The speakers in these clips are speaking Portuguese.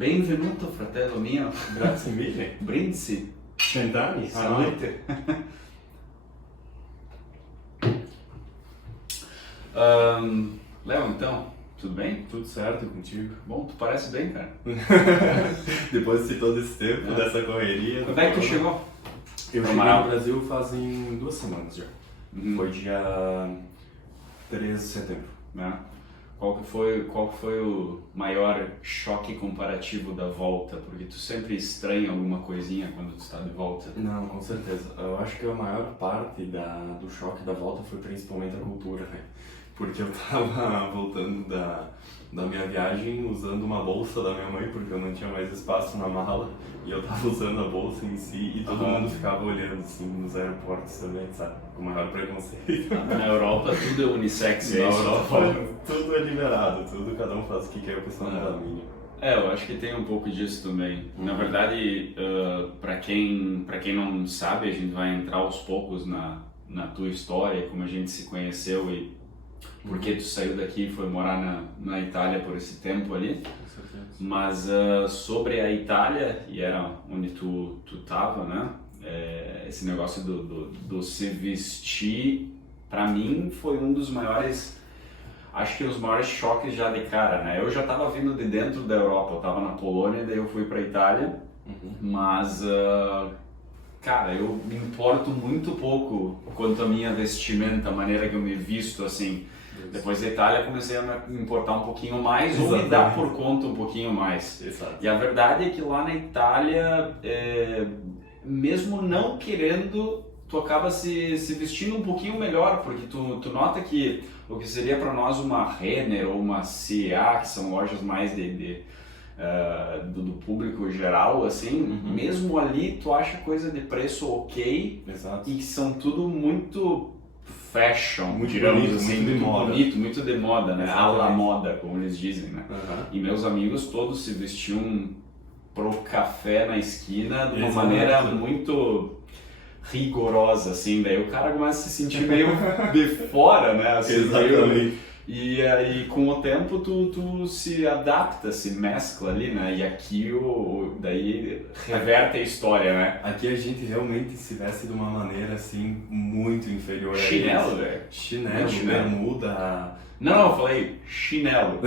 Benvenuto, fratello mio. Grazie mille. Brindisi. 100 anni? Salute. Léo, então, tudo bem? Tudo certo contigo? Bom, tu parece bem, cara. Depois de todo esse tempo, dessa correria... Quando é que tu chegou? Eu cheguei no Brasil fazem 2 semanas já. Foi dia 13 de setembro. Né? Qual que foi o maior choque comparativo da volta? Porque tu sempre estranha alguma coisinha quando tu está de volta. Não, com certeza. Eu acho que a maior parte do choque da volta foi principalmente a cultura, né? Porque eu tava voltando da minha viagem usando uma bolsa da minha mãe, porque eu não tinha mais espaço na mala, e eu tava usando a bolsa em si, e todo mundo ficava olhando assim nos aeroportos também, sabe? Com o maior preconceito. Na Europa tudo é unissex, é Na isso? Europa tudo é liberado, cada um faz o que quer, a questão da mínima. Eu acho que tem um pouco disso também. Na verdade, para quem não sabe, a gente vai entrar aos poucos na tua história, como a gente se conheceu e por que tu saiu daqui e foi morar na Itália por esse tempo ali. Com certeza. Mas sobre a Itália, e era onde tu tava, né? Esse negócio do se vestir, pra mim foi um dos maiores, acho que os maiores choques já de cara, né? Eu já tava vindo de dentro da Europa, eu tava na Polônia, daí eu fui pra Itália, mas, cara, eu me importo muito pouco quanto à minha vestimenta, a maneira que eu me visto, assim. Depois da Itália comecei a me importar um pouquinho mais, ou me dar por conta um pouquinho mais. Exato. E a verdade é que lá na Itália, mesmo não querendo, tu acaba se vestindo um pouquinho melhor, porque tu nota que o que seria para nós uma Renner ou uma C&A, que são lojas mais do público geral, assim, mesmo ali tu acha coisa de preço ok. Exato. E são tudo muito fashion, Muito digamos bonito, assim, muito de muito moda. bonito, muito de moda, né? À la Exatamente. moda, como eles dizem, né? E meus amigos todos se vestiam pro café na esquina de uma Exato. maneira muito rigorosa, assim, daí o cara começa a se sentir meio de fora, né? Assim, Exatamente. E aí com o tempo tu se adapta, se mescla ali, né? E aqui daí reverte a história, né? Aqui a gente realmente se veste de uma maneira assim muito inferior a Chinelo, eles. velho. Chinelo, bermuda. Não, eu falei chinelo.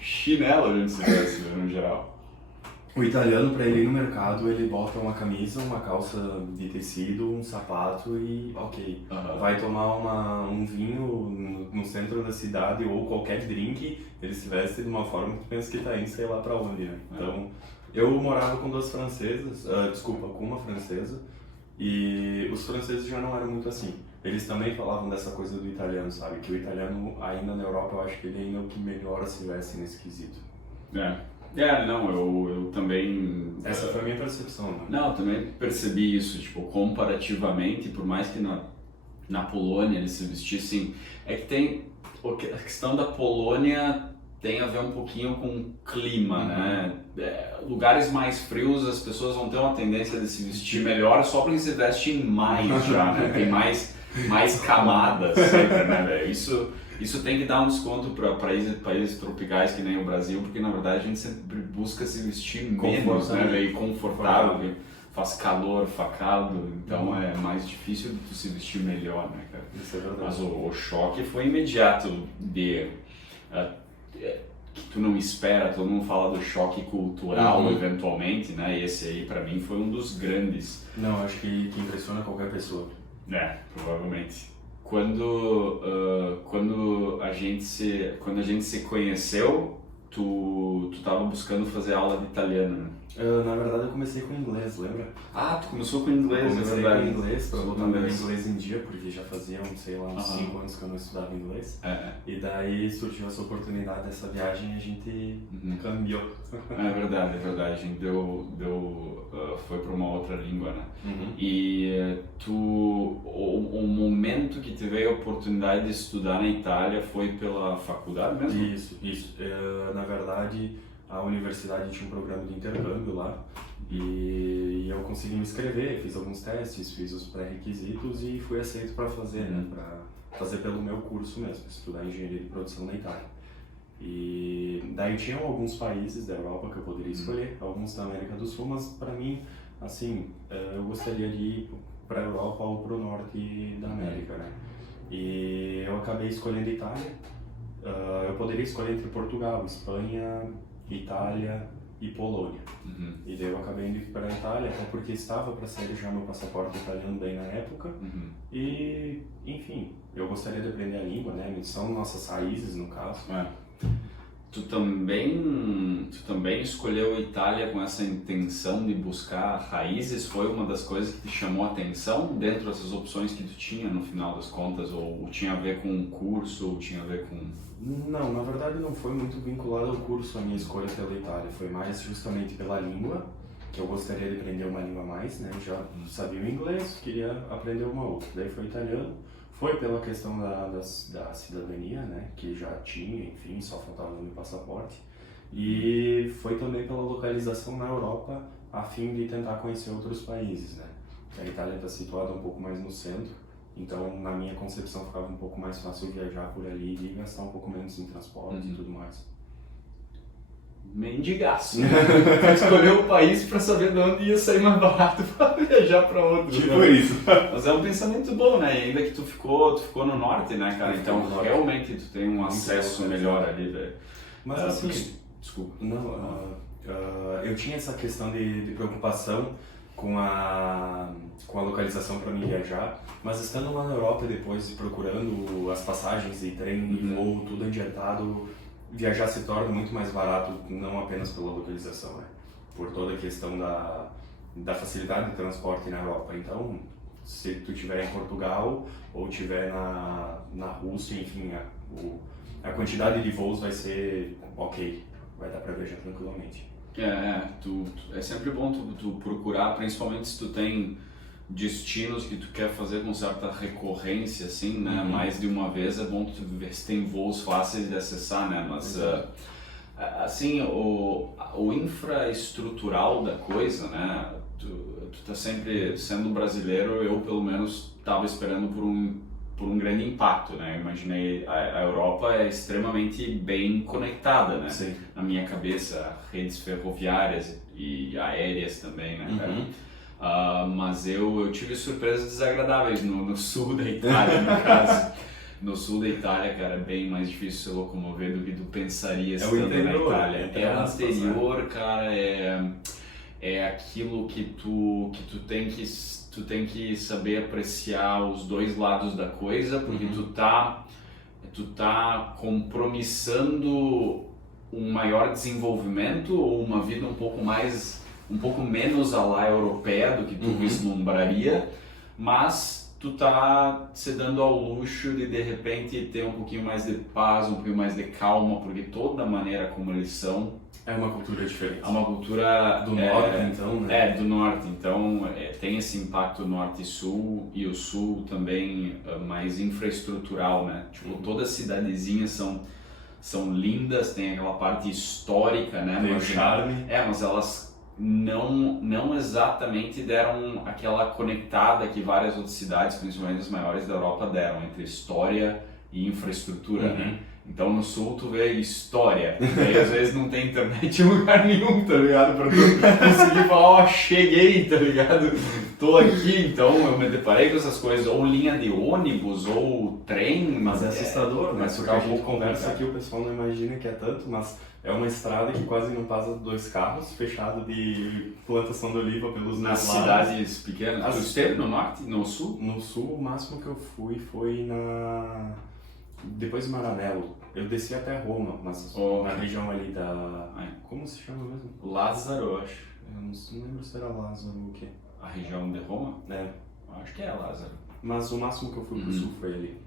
Chinelo a gente se veste, no geral. O italiano, para ele ir no mercado, ele bota uma camisa, uma calça de tecido, um sapato e ok. Vai tomar um vinho no centro da cidade ou qualquer drink, ele se veste de uma forma que tu pensa que tá indo sei lá para onde, né? Então, eu morava com 2 francesas, com uma francesa, e os franceses já não eram muito assim. Eles também falavam dessa coisa do italiano, sabe? Que o italiano ainda na Europa, eu acho que ele ainda é o que melhor se veste nesse quesito. Não, eu também... Essa foi a minha percepção, né? Não, eu também percebi isso, tipo, comparativamente, por mais que na Polônia eles se vestissem... É que tem... A questão da Polônia tem a ver um pouquinho com o clima, né? Lugares mais frios, as pessoas vão ter uma tendência de se vestir melhor só porque se vestem mais já, né? Tem mais camadas sempre, né, velho? Isso tem que dar um desconto para países tropicais que nem o Brasil, porque na verdade a gente sempre busca se vestir menos, né, velho? Confortável, faz calor, facado, então é mais difícil de tu se vestir melhor, né, cara? Isso é verdade. Mas o choque foi imediato que tu não espera, todo mundo fala do choque cultural eventualmente, né? E esse aí pra mim foi um dos grandes. Não, acho que impressiona qualquer pessoa. Provavelmente. Quando a gente se conheceu, tu tava buscando fazer aula de italiano, né? Na verdade, eu comecei com inglês, lembra? Tu começou com inglês, Comecei é verdade. com inglês pra botar meu inglês em dia, porque já faziam, sei lá, uns 5 anos que eu não estudava inglês. E daí surgiu essa oportunidade dessa viagem e a gente cambiou. É verdade. A gente foi para uma outra língua, né? E o momento que teve a oportunidade de estudar na Itália foi pela faculdade mesmo? Isso. Na verdade, a universidade tinha um programa de intercâmbio lá e eu consegui me inscrever, fiz alguns testes, fiz os pré-requisitos e fui aceito para fazer, né? Para fazer pelo meu curso mesmo, estudar engenharia de produção na Itália. E daí tinham alguns países da Europa que eu poderia escolher, alguns da América do Sul, mas para mim, assim, eu gostaria de ir para a Europa ou para o norte da América, né? E eu acabei escolhendo Itália. Eu poderia escolher entre Portugal, Espanha, Itália e Polônia. E daí eu acabei indo para a Itália, até porque estava para sair já meu passaporte italiano bem na época. E, enfim, eu gostaria de aprender a língua, né? São nossas raízes, no caso. Tu também escolheu a Itália com essa intenção de buscar raízes? Foi uma das coisas que te chamou a atenção dentro dessas opções que tu tinha no final das contas? Ou tinha a ver com um curso, ou tinha a ver com... Não, na verdade não foi muito vinculado ao curso a minha escolha pela Itália. Foi mais justamente pela língua, que eu gostaria de aprender uma língua a mais, né? Já sabia o inglês, queria aprender uma outra. Daí foi italiano. Foi pela questão da cidadania, né, que já tinha, enfim, só faltava o meu passaporte. E foi também pela localização na Europa, a fim de tentar conhecer outros países, né. A Itália está situada um pouco mais no centro, então na minha concepção ficava um pouco mais fácil viajar por ali e gastar um pouco menos em transporte e tudo mais. Mendigaço. Escolheu o país para saber de onde ia sair mais barato para viajar para outro. Tipo isso. Mas é um pensamento bom, né? E ainda que tu ficou no norte, né, cara? Então realmente tu tem um acesso melhor ali, velho. Mas assim, desculpa. Não, eu tinha essa questão de preocupação com a localização para mim viajar, mas estando lá na Europa depois procurando as passagens de trem e voo, tudo adiantado, viajar se torna muito mais barato, não apenas pela localização, né? Por toda a questão da facilidade de transporte na Europa. Então, se tu estiver em Portugal ou estiver na Rússia, enfim, a quantidade de voos vai ser ok, vai dar para viajar tranquilamente. É sempre bom tu procurar, principalmente se tu tem destinos que tu quer fazer com certa recorrência, assim, né? Mais de uma vez é bom tu ver se tem voos fáceis de acessar, né? Mas, assim, o infraestrutural da coisa, né? Tu tá sempre, sendo brasileiro, eu pelo menos tava esperando por um grande impacto, né? Eu imaginei, a Europa é extremamente bem conectada, né? Sim. Na minha cabeça, redes ferroviárias e aéreas também, né, cara? Mas eu tive surpresas desagradáveis no sul da Itália, no caso. No sul da Itália, cara, é bem mais difícil se locomover do que tu pensaria estando na Itália. É o anterior, cara, é aquilo que tu tem que saber apreciar os dois lados da coisa, porque tu tá compromissando um maior desenvolvimento ou uma vida um pouco menos a lá europeia do que tu vislumbraria, mas tu tá se dando ao luxo de repente ter um pouquinho mais de paz, um pouquinho mais de calma, porque toda a maneira como eles são é uma cultura diferente. É uma cultura do norte, então, né? Do norte, então tem esse impacto norte e sul, e o sul também mais infraestrutural, né? Tipo, todas as cidadezinhas são lindas, tem aquela parte histórica, né? Tem o charme. Mas elas não exatamente deram aquela conectada que várias outras cidades, principalmente as maiores da Europa, deram entre história e infraestrutura, né? Então no sul tu vê história, aí às vezes não tem internet em lugar nenhum, tá ligado? Pra tu conseguir falar, cheguei, tá ligado? Tô aqui, então eu me deparei com essas coisas, ou linha de ônibus, ou trem. Mas é assustador, né? Porque a gente conversa complicado. aqui, o pessoal não imagina que é tanto, mas é uma estrada que quase não passa 2 carros, fechado de plantação de oliva pelos dois lados. Nas cidades pequenas? Tu esteve no norte, no sul? No sul, o máximo que eu fui foi depois de Maranello. Eu desci até Roma, mas na região ali como se chama mesmo? Lázaro, eu acho. Eu não lembro se era Lázaro ou o quê. A região de Roma? Acho que é Lázaro. Mas o máximo que eu fui pro sul foi ali.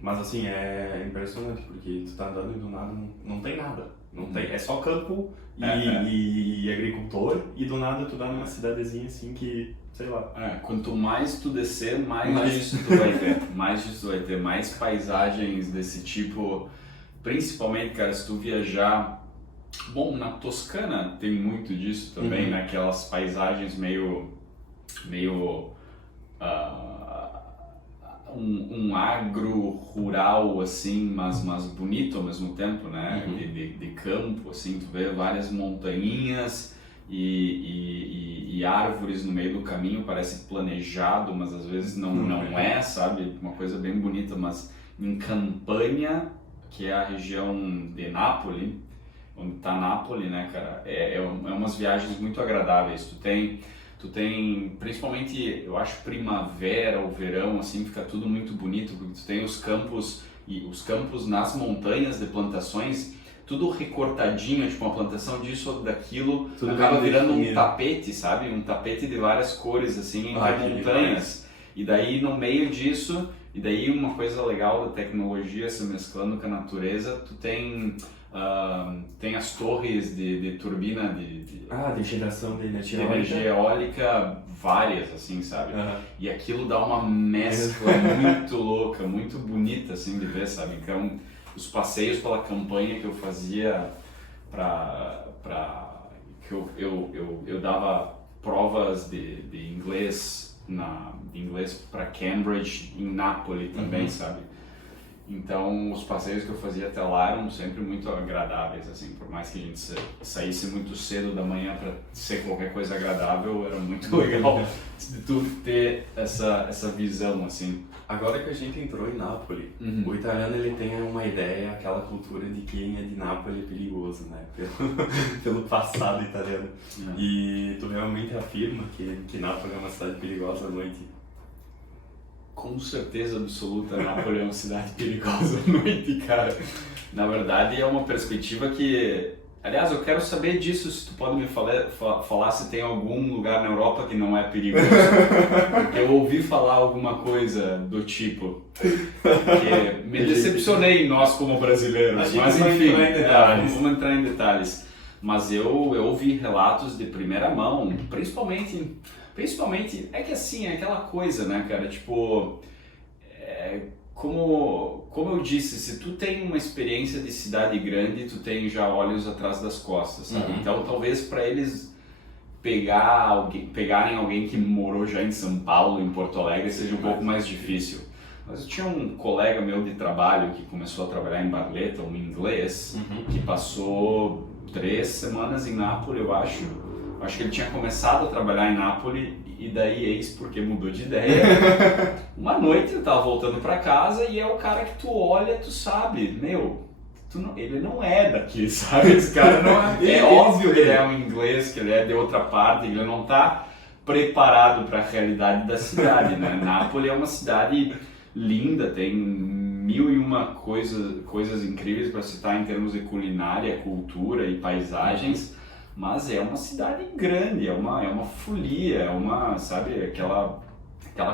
Mas assim, é impressionante, porque tu tá andando e do nada não tem nada. Não tem, é só campo e agricultor, e do nada tu dá numa cidadezinha assim que, sei lá. Quanto mais tu descer, mais disso tu vai ter. Mais disso tu vai ter, mais paisagens desse tipo. Principalmente, cara, se tu viajar... Bom, na Toscana tem muito disso também, né? Aquelas paisagens meio um agro rural, assim, mas bonito ao mesmo tempo, né? De campo, assim, tu vê várias montanhas e árvores no meio do caminho, parece planejado, mas às vezes não é, sabe? Uma coisa bem bonita, mas em Campania, que é a região de Nápoles, onde tá Nápoles, né, cara, é umas viagens muito agradáveis. Tu tem, principalmente, eu acho, primavera ou verão, assim, fica tudo muito bonito, porque tu tem os campos nas montanhas de plantações, tudo recortadinho, tipo uma plantação disso ou daquilo, tudo acaba virando um tapete, sabe? Um tapete de várias cores, assim, entre montanhas. E daí, no meio disso, e daí uma coisa legal da tecnologia se mesclando com a natureza, tu tem as torres de turbina de geração de energia eólica, várias, assim, sabe? E aquilo dá uma mescla muito louca, muito bonita, assim, de ver, sabe? Então, os passeios pela campanha que eu fazia que eu dava provas de inglês para Cambridge, em Nápoles também, sabe? Então, os passeios que eu fazia até lá eram sempre muito agradáveis, assim, por mais que a gente saísse muito cedo da manhã para ser qualquer coisa agradável, era muito legal de tu ter essa visão, assim. Agora que a gente entrou em Nápoles, o italiano ele tem uma ideia, aquela cultura de quem é de Nápoles é perigoso, né? Pelo passado italiano. E tu realmente afirma que Nápoles é uma cidade perigosa à noite? Com certeza absoluta, Nápoles é uma cidade perigosa à noite, cara. Na verdade, é uma perspectiva que... Aliás, eu quero saber disso, se tu pode me falar se tem algum lugar na Europa que não é perigoso. Porque eu ouvi falar alguma coisa do tipo. Que me decepcionei nós como brasileiros. Mas enfim, vamos entrar em detalhes. Mas eu ouvi relatos de primeira mão, principalmente, é que assim, é aquela coisa, né, cara, tipo, como eu disse, se tu tem uma experiência de cidade grande, tu tem já olhos atrás das costas, sabe? Então talvez para eles pegarem alguém que morou já em São Paulo, em Porto Alegre, seja um pouco mais difícil. Mas eu tinha um colega meu de trabalho que começou a trabalhar em Barletta, um inglês, que passou 3 semanas em Nápoles, eu acho. Acho que ele tinha começado a trabalhar em Nápoles e daí eis porque mudou de ideia. Uma noite ele tava voltando para casa e é o cara que tu olha, tu sabe, ele não é daqui, sabe? Esse cara não é óbvio que ele é um inglês, que ele é de outra parte, ele não tá preparado para a realidade da cidade, né? Nápoles é uma cidade linda, tem 1001 coisas incríveis para citar em termos de culinária, cultura e paisagens, mas é uma cidade grande, é uma folia, sabe, aquela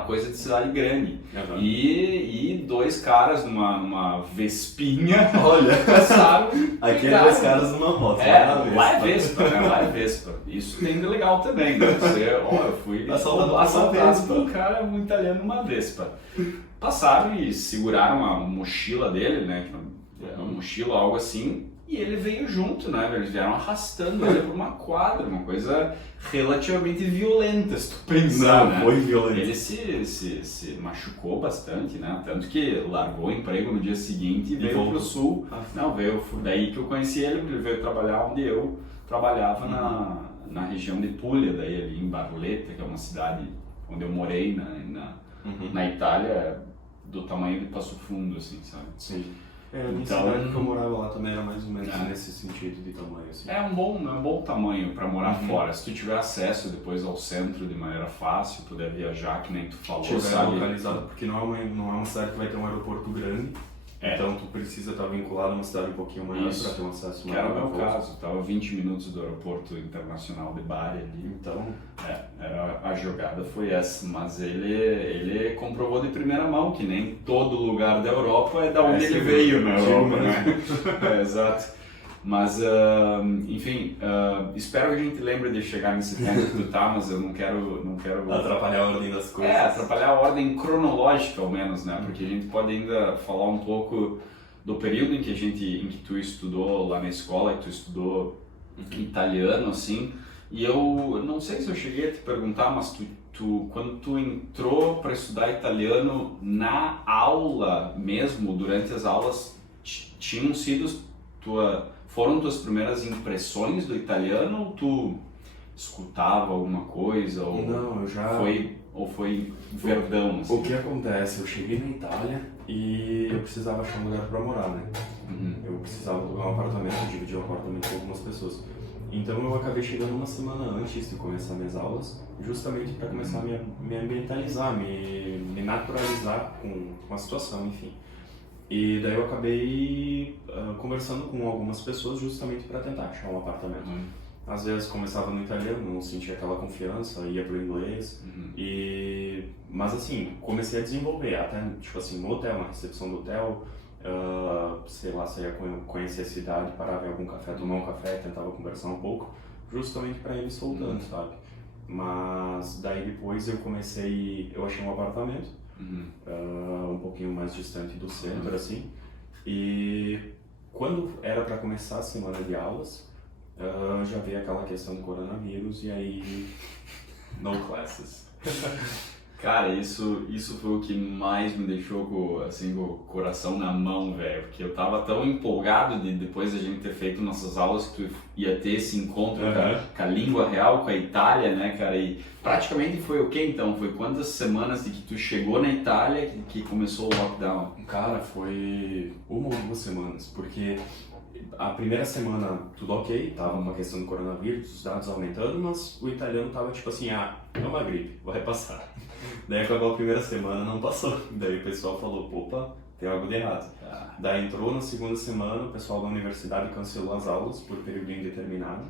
coisa de cidade grande. E 2 caras numa Vespinha, olha, passaram. Aqui é 2 caras numa moto. Lá é Vespa, né? Lá é Vespa. Isso tem de legal também, né? Eu fui assaltado por um cara, um italiano, numa Vespa. Passaram e seguraram a mochila dele, né? Uma mochila, algo assim. E ele veio junto, né? Eles vieram arrastando ele por uma quadra, uma coisa relativamente violenta, se tu pensar, né? Foi violento. Ele se machucou bastante, né? Tanto que largou o emprego no dia seguinte e veio pro sul. Foi daí que eu conheci ele, porque ele veio trabalhar onde eu trabalhava na região de Puglia, daí ali em Barletta, que é uma cidade onde eu morei na Itália, do tamanho de Passo Fundo, assim, sabe? Sim. Então, cidade que eu morava lá também era mais ou menos nesse sentido de tamanho, assim. É um bom tamanho para morar fora. Se tu tiver acesso depois ao centro de maneira fácil, puder viajar, que nem tu falou, sabe? Localizado, porque não é uma cidade que vai ter um aeroporto grande. Então tu precisa estar vinculado a uma cidade um pouquinho maior para ter um acesso maior. Que era o meu caso, estava 20 minutos do aeroporto internacional de Bari ali. Então, a jogada foi essa, mas ele comprovou de primeira mão que nem todo lugar da Europa é da onde ele veio na Europa, né? Exato. Mas, enfim, espero que a gente lembre de chegar nesse ponto que tu tá, mas eu não quero atrapalhar a ordem das coisas. Atrapalhar a ordem cronológica, ao menos, né? Porque a gente pode ainda falar um pouco do período em que tu estudou lá na escola, que tu estudou italiano, assim. E eu não sei se eu cheguei a te perguntar, mas quando tu entrou para estudar italiano na aula mesmo, durante as aulas, tinham sido foram tuas primeiras impressões do italiano ou tu escutava alguma coisa? Ou não, eu já... foi verdão? Assim? O que acontece? Eu cheguei na Itália e eu precisava achar um lugar para morar, né? Eu precisava alugar um apartamento, dividir um apartamento com algumas pessoas. Então eu acabei chegando uma semana antes de começar minhas aulas, justamente para começar a me ambientalizar, me naturalizar com a situação, enfim. E daí eu acabei conversando com algumas pessoas justamente para tentar achar um apartamento. Às vezes começava no italiano, não sentia aquela confiança, ia pro inglês. Mas assim, comecei a desenvolver, até tipo assim, no hotel, na recepção do hotel, sei lá, saía conhecer a cidade, parava em algum café, tomar um café, tentava conversar um pouco, justamente para ir me soltando, sabe? Mas daí depois eu achei um apartamento, um pouquinho mais distante do centro, assim, e quando era para começar a semana de aulas, já veio aquela questão do coronavírus e aí, no classes. Cara, isso foi o que mais me deixou com o coração na mão, velho, porque eu tava tão empolgado depois da gente ter feito nossas aulas que tu ia ter esse encontro com a língua real, com a Itália, né, cara, e praticamente foi o quê então? Foi quantas semanas de que tu chegou na Itália que começou o lockdown? Cara, foi 1 ou 2 semanas, porque a primeira semana tudo ok, tava com a questão do coronavírus, os dados aumentando, mas o italiano tava tipo assim, é uma gripe, vai passar. Daí acabou a primeira semana, não passou. Daí o pessoal falou, opa, tem algo de errado. Daí entrou na segunda semana, o pessoal da universidade cancelou as aulas por período indeterminado.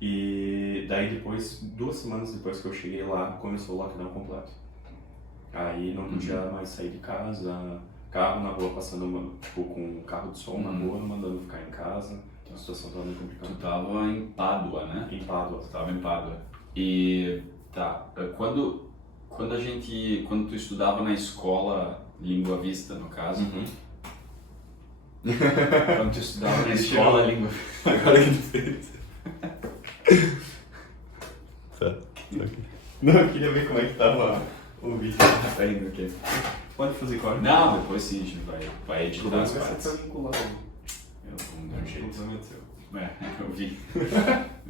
E daí depois, 2 semanas depois que eu cheguei lá, começou o lockdown completo. Aí não podia mais sair de casa, carro na rua passando, tipo, com um carro de som na rua, mandando ficar em casa. A situação tava meio complicada. Tu tava em Pádua, né? Em Pádua. Tu tava em Pádua. E, quando tu estudava na escola, Língua Vista, no caso, quando tu estudava na escola, Língua Vista... Agora que tu fez. Não, eu queria ver como é que tava o vídeo. Tá indo aqui. Pode fazer corte? Não, depois sim, a gente vai editar as Você partes. tá vinculado. Eu vou dar um jeito. Seu. Eu vi.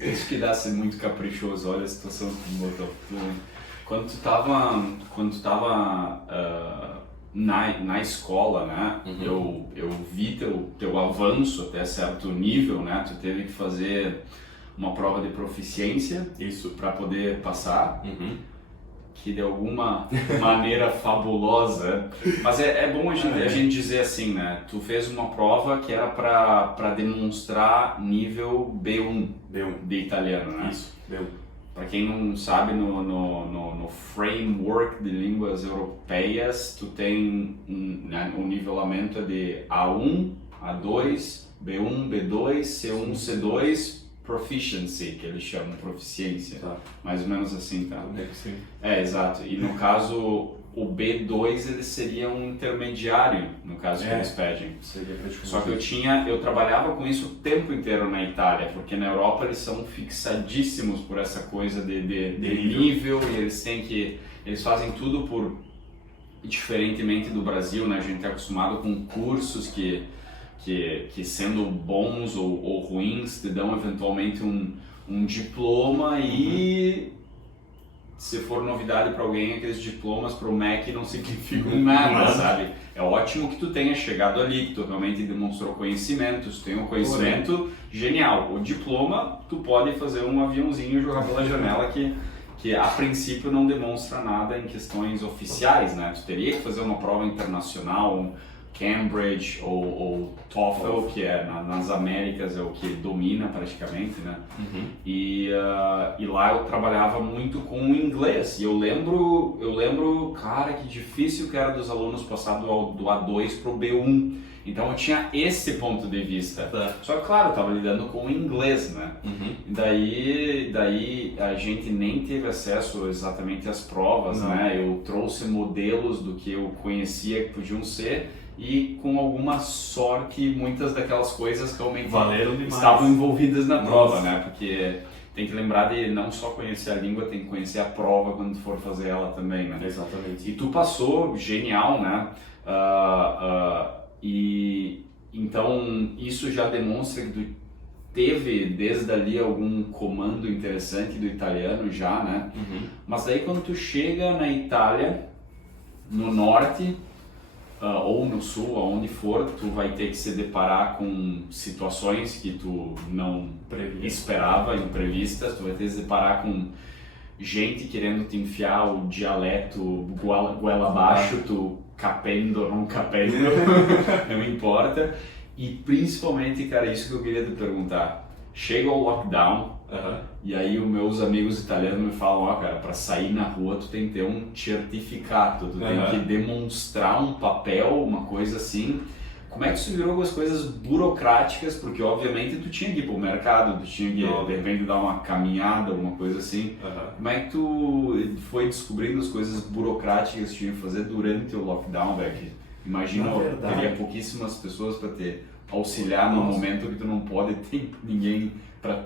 Isso que dá ser muito caprichoso, olha a situação que tu botou. Quando tu tava na escola, né, eu vi teu avanço até certo nível, né, tu teve que fazer uma prova de proficiência, isso, para poder passar, que de alguma maneira fabulosa, mas é bom a gente dizer assim, né, tu fez uma prova que era para demonstrar nível B1 de italiano, né? Isso, B1. Para quem não sabe, no framework de línguas europeias, tu tem o nivelamento de A1, A2, B1, B2, C1, C2, proficiency, que eles chamam proficiência, mais ou menos assim, tá? Sim. Exato. E no caso, o B2 ele seria um intermediário, no caso que eles pedem. Só que eu trabalhava com isso o tempo inteiro na Itália, porque na Europa eles são fixadíssimos por essa coisa de nível e eles fazem tudo diferentemente do Brasil, né? A gente é acostumado com cursos que sendo bons ou ruins te dão eventualmente um diploma e se for novidade para alguém, aqueles diplomas para o MEC não significam nada, sabe? É ótimo que tu tenha chegado ali, que tu realmente demonstrou conhecimento, se tu tem um conhecimento, genial. O diploma, tu pode fazer um aviãozinho e jogar pela janela que a princípio não demonstra nada em questões oficiais, né? Tu teria que fazer uma prova internacional, Cambridge ou TOEFL, que é nas Américas é o que domina praticamente, né? E lá eu trabalhava muito com inglês e eu lembro, cara, que difícil que era dos alunos passar do A2 pro B1. Então eu tinha esse ponto de vista. Só que, claro, eu estava lidando com o inglês, né? Daí a gente nem teve acesso exatamente às provas, né? Eu trouxe modelos do que eu conhecia que podiam ser e com alguma sorte muitas daquelas coisas realmente valeram demais. Estavam envolvidas na prova, né? Porque tem que lembrar de não só conhecer a língua, tem que conhecer a prova quando tu for fazer ela também, né? Exatamente. E tu passou, genial, né? E então isso já demonstra que tu teve desde ali algum comando interessante do italiano já, né? Mas aí quando tu chega na Itália, no norte ou no sul, aonde for, tu vai ter que se deparar com situações que tu não esperava, imprevistas, tu vai ter que se deparar com gente querendo te enfiar o dialeto goela abaixo, tu capendo ou não capendo, não importa. E principalmente, cara, isso que eu queria te perguntar, chega o lockdown, e aí os meus amigos italianos me falam, cara, para sair na rua tu tem que ter um certificado, tu tem que demonstrar um papel, uma coisa assim. Como é que isso virou as coisas burocráticas? Porque obviamente tu tinha que ir pro mercado, tu tinha que de repente dar uma caminhada, alguma coisa assim. Como é que tu foi descobrindo as coisas burocráticas que tu tinha que fazer durante o lockdown, velho? Imagina, teria pouquíssimas pessoas para te auxiliar no momento que tu não pode ter ninguém para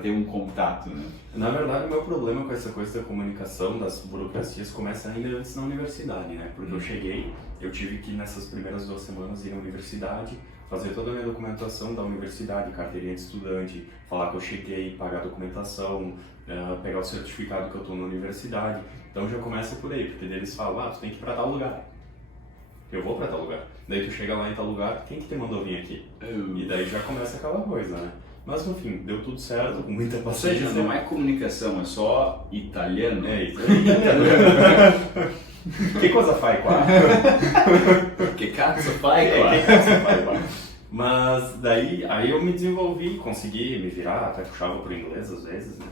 ter um contato, né? Na verdade, o meu problema com essa coisa da comunicação, das burocracias, começa ainda antes na universidade, né? Porque eu tive que nessas primeiras 2 semanas ir à universidade, fazer toda a minha documentação da universidade, carteirinha de estudante, falar que eu cheguei, pagar a documentação, pegar o certificado que eu estou na universidade. Então já começa por aí, porque eles falam, tu tem que ir para tal lugar. Eu vou para tal lugar. Daí tu chega lá em tal lugar, quem que te mandou vir aqui? E daí já começa aquela coisa, né? Mas no fim, deu tudo certo, com muita paciência. Ou seja, não é comunicação, é só italiano. É isso. Italiano. Que cosa fai qua? Que cazzo fai qua? Que cazzo fai qua? Mas daí, aí eu me desenvolvi, consegui me virar, até puxava pro inglês às vezes, né?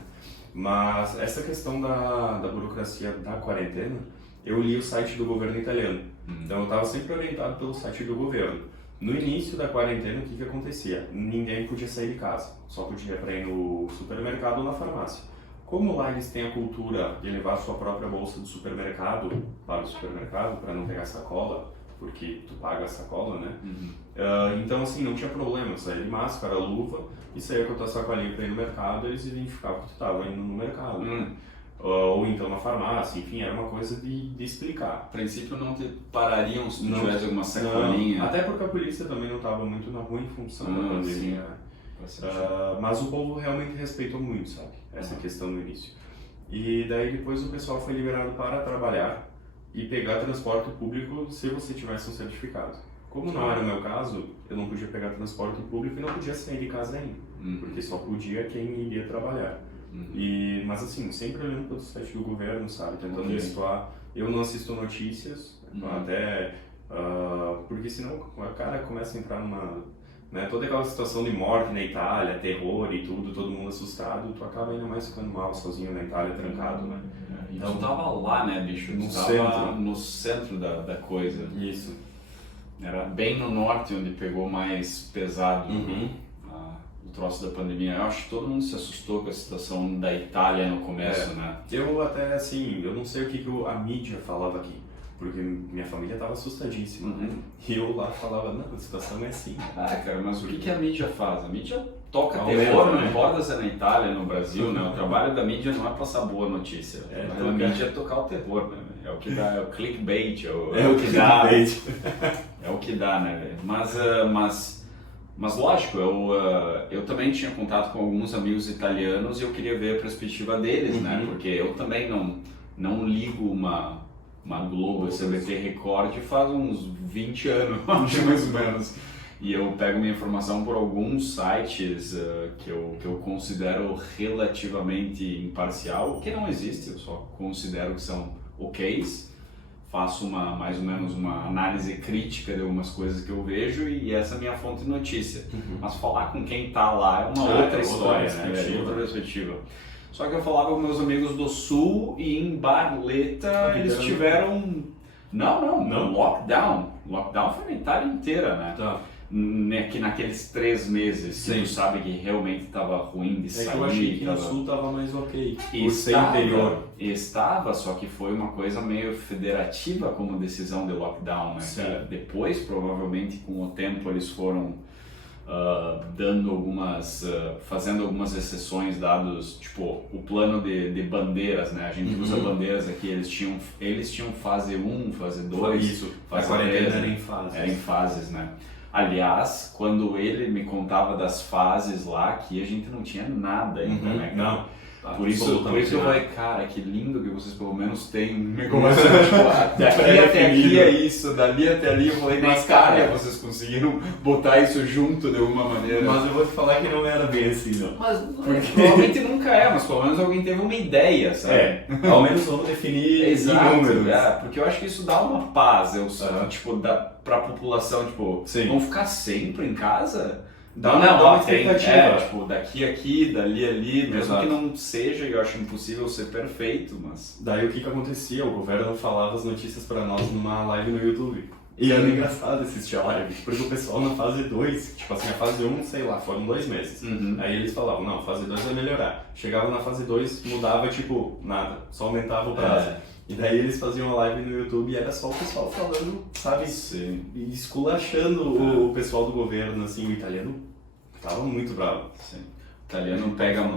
Mas essa questão da burocracia da quarentena, eu li o site do governo italiano. Então eu estava sempre orientado pelo site do governo. No início da quarentena, o que acontecia? Ninguém podia sair de casa, só podia ir no supermercado ou na farmácia. Como lá eles têm a cultura de levar a sua própria bolsa do supermercado para o supermercado, para não pegar sacola, porque tu paga a sacola, né? Então assim, não tinha problema, saía de máscara, luva e saía com a tua sacolinha para ir no mercado, eles identificavam que tu estava indo no mercado. Ou então na farmácia, enfim, era uma coisa de explicar. A princípio não te parariam se tu tivesse alguma sacolinha. Até porque a polícia também não estava muito na rua em função da pandemia. Mas o povo realmente respeitou muito, sabe? Essa questão no início. E daí depois o pessoal foi liberado para trabalhar e pegar transporte público se você tivesse um certificado. Como não era o meu caso, eu não podia pegar transporte público e não podia sair de casa ainda, porque só podia quem iria trabalhar. Mas assim, sempre olhando pelo site do governo, sabe, tentando situar. Eu não assisto notícias, até porque senão o cara começa a entrar numa, né, toda aquela situação de morte na Itália, terror e tudo, todo mundo assustado, tu acaba ainda mais ficando mal sozinho na Itália, trancado, né? Então tu tava lá, né, bicho? No centro da coisa. Isso. Era bem no norte onde pegou mais pesado. O troço da pandemia. Eu acho que todo mundo se assustou com a situação da Itália no começo, né? Eu até, assim, eu não sei o que a mídia falava aqui, porque minha família estava assustadíssima, né? E eu lá falava, não, a situação é assim. Cara, mas o que a mídia faz? A mídia toca terror, não importa se é na Itália, no Brasil, né? O trabalho da mídia não é passar boa notícia. A mídia é tocar o terror, né? É o que dá, é o clickbait, é o que dá. É o que dá, né, velho? Mas lógico, eu também tinha contato com alguns amigos italianos e eu queria ver a perspectiva deles, né? Porque eu também não ligo uma Globo, CBT Record faz uns 20 anos, acho mais ou menos. E eu pego minha informação por alguns sites que eu considero relativamente imparcial, que não existe, eu só considero que são ok's. Faço mais ou menos uma análise crítica de algumas coisas que eu vejo e essa é a minha fonte de notícia. Mas falar com quem tá lá é uma outra história, né? Outra perspectiva. Só que eu falava com meus amigos do Sul e em Barletta eles tiveram... Não, lockdown. Lockdown foi na Itália inteira, né? Tá. Que naqueles 3 meses, que tu sabe que realmente estava ruim de sair. Eu achei que no Sul estava mais ok, por ser interior. Estava, só que foi uma coisa meio federativa como decisão de lockdown, né? Depois, provavelmente, com o tempo, eles foram dando fazendo algumas exceções, dados, tipo, o plano de bandeiras, né? A gente usa bandeiras aqui, eles tinham fase 1, fase 2, isso. fase A 3, era em fases. Era em fases, né? Aliás, quando ele me contava das fases lá, aqui a gente não tinha nada ainda, né? Não. Por isso eu falei, cara, que lindo que vocês pelo menos têm um negócio, tipo, daqui até aqui é isso, dali até ali. Eu falei, mas cara, vocês conseguiram botar isso junto de alguma maneira. Mas eu vou te falar que não era bem assim, não. Mas provavelmente nunca é, mas pelo menos alguém teve uma ideia, sabe? Ao menos vamos definir exato, em números. Porque eu acho que isso dá uma paz, tipo, pra população, tipo, vamos ficar sempre em casa? Dá uma expectativa. Tipo, daqui aqui, dali ali, mesmo Exato. que não seja, eu acho impossível ser perfeito, mas... Daí o que acontecia? O governo falava as notícias pra nós numa live no YouTube. E era engraçado assistir a live, porque o pessoal na fase 2, tipo assim, a fase 1, sei lá, foram 2 meses. Aí eles falavam, não, fase 2 vai melhorar. Chegava na fase 2, mudava, tipo, nada, só aumentava o prazo. E daí eles faziam uma live no YouTube e era só o pessoal falando, sabe, e esculachando o pessoal do governo, assim, o italiano tava muito bravo. Sim. O italiano pega...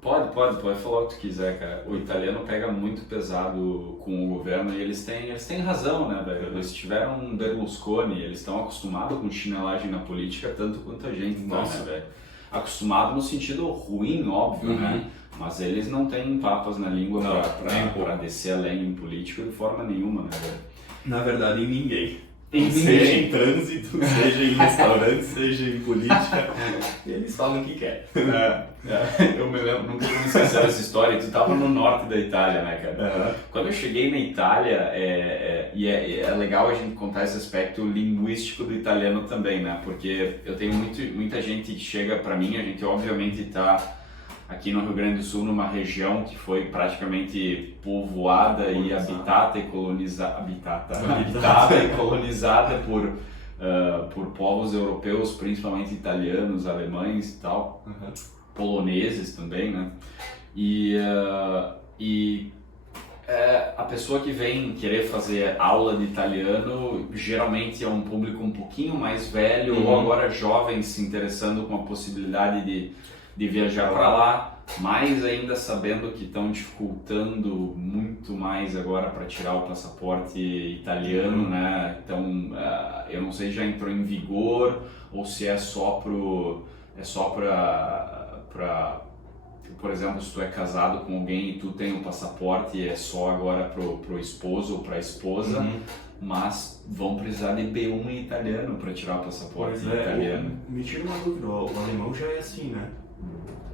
Pode falar o que tu quiser, cara. O italiano pega muito pesado com o governo e eles têm razão, né, velho? Eles tiveram um Berlusconi, eles estão acostumados com chinelagem na política tanto quanto a gente tá, né, velho? Acostumado no sentido ruim, óbvio, né? Mas eles não têm papas na língua pra descer a lenha em político de forma nenhuma, né, velho? Na verdade, em ninguém. Seja em trânsito, seja em restaurante, seja em política, eles falam o que quer. Eu me lembro, nunca vou me esquecer dessa história, tu tava no norte da Itália, né, cara? Quando eu cheguei na Itália, é legal a gente contar esse aspecto linguístico do italiano também, né? Porque eu tenho muita gente que chega pra mim, a gente obviamente tá aqui no Rio Grande do Sul, numa região que foi praticamente povoada e habitada e colonizada por povos europeus, principalmente italianos, alemães e tal, poloneses também, né? A pessoa que vem querer fazer aula de italiano geralmente é um público um pouquinho mais velho ou agora jovens se interessando com a possibilidade de viajar para lá, mais ainda sabendo que estão dificultando muito mais agora para tirar o passaporte italiano, né? Então, eu não sei se já entrou em vigor ou se é só para, por exemplo, se tu é casado com alguém e tu tem um passaporte e é só agora pro esposo ou para a esposa, mas vão precisar de B1 em italiano para tirar o passaporte italiano. Me tira uma dúvida, o alemão já é assim, né?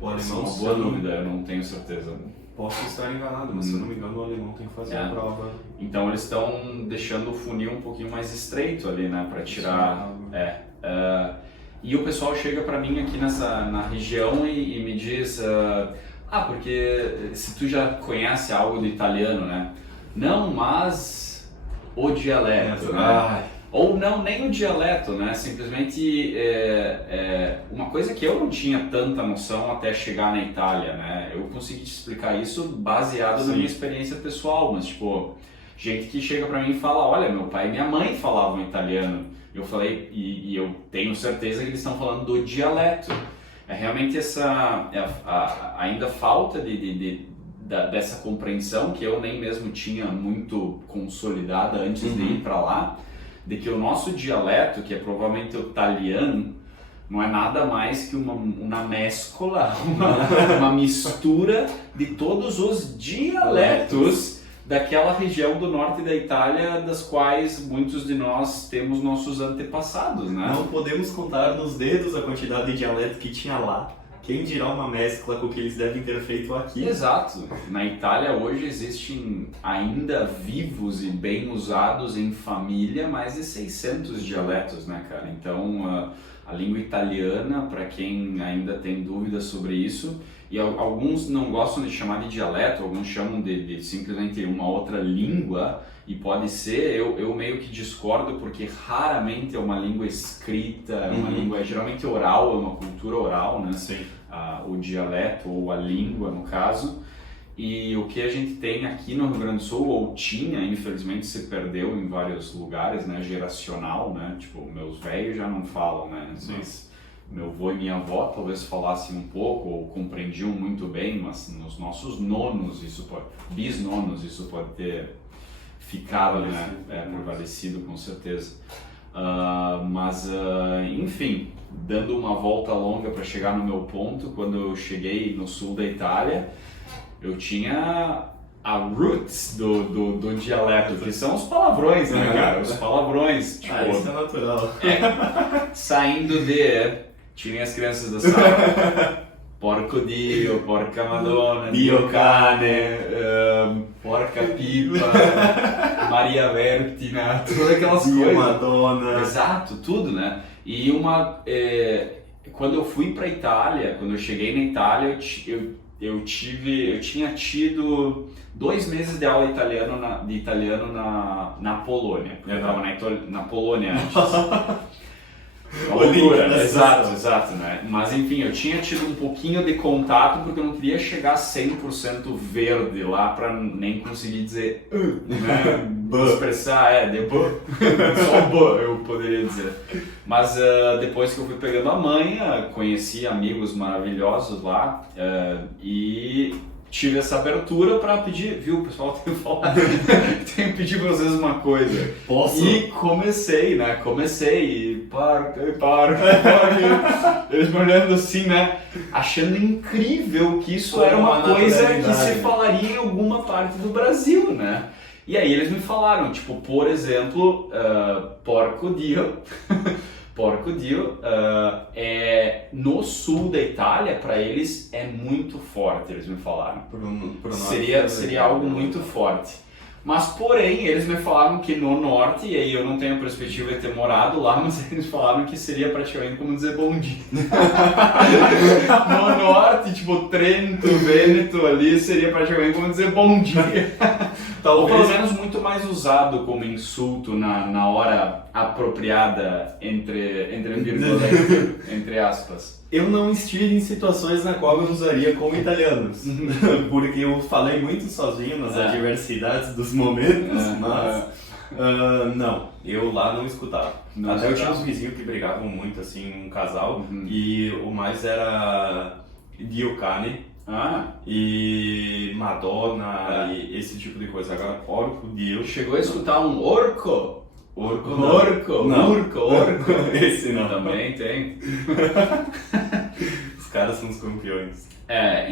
O alemão, uma boa dúvida, eu não tenho certeza. Posso estar enganado, mas se eu não me engano o alemão tem que fazer a prova. Então eles estão deixando o funil um pouquinho mais estreito ali, né, para tirar. E o pessoal chega para mim aqui na região e me diz, porque se tu já conhece algo do italiano, né? Não, mas o dialeto, né? Ou não, nem o dialeto, né? Simplesmente uma coisa que eu não tinha tanta noção até chegar na Itália, né? Eu consegui te explicar isso baseado na minha experiência pessoal, mas tipo, gente que chega pra mim e fala, olha, meu pai e minha mãe falavam italiano. Eu falei, e eu tenho certeza que eles estão falando do dialeto. É realmente ainda falta dessa compreensão que eu nem mesmo tinha muito consolidada antes de ir para lá, de que o nosso dialeto, que é provavelmente o italiano, não é nada mais que uma mescla, uma mistura de todos os dialetos daquela região do norte da Itália, das quais muitos de nós temos nossos antepassados, né? Não podemos contar nos dedos a quantidade de dialeto que tinha lá. Quem dirá uma mescla com o que eles devem ter feito aqui? Exato. Na Itália hoje existem ainda vivos e bem usados em família mais de 600 dialetos, né, cara? Então, a língua italiana, para quem ainda tem dúvidas sobre isso, e alguns não gostam de chamar de dialeto, alguns chamam de simplesmente uma outra língua, e pode ser, eu meio que discordo, porque raramente é uma língua escrita, é uma língua geralmente oral, é uma cultura oral, né? Sim. O dialeto ou a língua, no caso. E o que a gente tem aqui no Rio Grande do Sul, ou tinha, infelizmente se perdeu em vários lugares, né, geracional, né, tipo, meus velhos já não falam, né, às vezes meu avô e minha avó talvez falassem um pouco, ou compreendiam muito bem, mas nos nossos nonos, bisnonos, isso pode ter ficado, né, prevalecido com certeza. Enfim, dando uma volta longa para chegar no meu ponto, quando eu cheguei no sul da Itália, eu tinha a roots do dialeto, que são os palavrões, né, cara? Os palavrões. Tipo, isso é natural. Saindo tinha as crianças da sala. Porco Dio, porca Madonna, Dio cane, porca pipa, Maria Vertina, todas aquelas Dio coisas. Madonna. Exato, tudo, né? E quando eu fui para Itália, quando eu cheguei na Itália, eu tinha tido 2 meses de aula de italiano na Polônia, porque eu estava na Polônia antes. Exato, né? Mas enfim, eu tinha tido um pouquinho de contato porque eu não queria chegar 100% verde lá para nem conseguir dizer, né? Expressar, só o eu poderia dizer. Mas depois que eu fui pegando a manha, conheci amigos maravilhosos lá e tive essa abertura para pedir, viu, pessoal, tenho que pedir para vocês uma coisa. Posso? E comecei, e parca, eles me olhando assim, né, achando incrível que isso era uma coisa que se falaria em alguma parte do Brasil, né. E aí eles me falaram, tipo, por exemplo, porco Dio, no sul da Itália, para eles é muito forte, eles me falaram. Seria algo muito forte. Mas, porém, eles me falaram que no norte, e aí eu não tenho a perspectiva de ter morado lá, mas eles falaram que seria praticamente como dizer bom dia. No norte, tipo, Trento, Vêneto ali, seria praticamente como dizer bom dia. Ou pelo menos muito mais usado como insulto na hora apropriada, entre aspas. Eu não estive em situações na qual eu usaria como italianos, porque eu falei muito sozinho nas adversidades dos momentos, mas não, eu lá não escutava. Até eu tinha uns vizinhos que brigavam muito, assim, um casal, e o mais era Dio cane, e Madonna, e esse tipo de coisa. Agora, porco, Dio... Chegou a escutar um orco? Orco. Esse não. Também tem. Os caras são os campeões.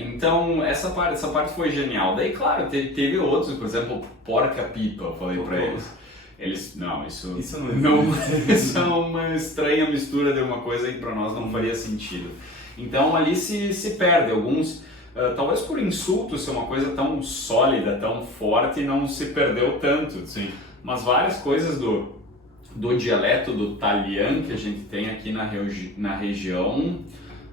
Então essa parte foi genial. Daí, claro, teve outros, por exemplo, porca-pipa, eu falei pra eles. Isso é uma estranha mistura de uma coisa que pra nós não faria sentido. Então ali se perde alguns. Talvez por insulto ser uma coisa tão sólida, tão forte, não se perdeu tanto. Sim. Mas várias coisas do dialeto do italiano que a gente tem aqui na região,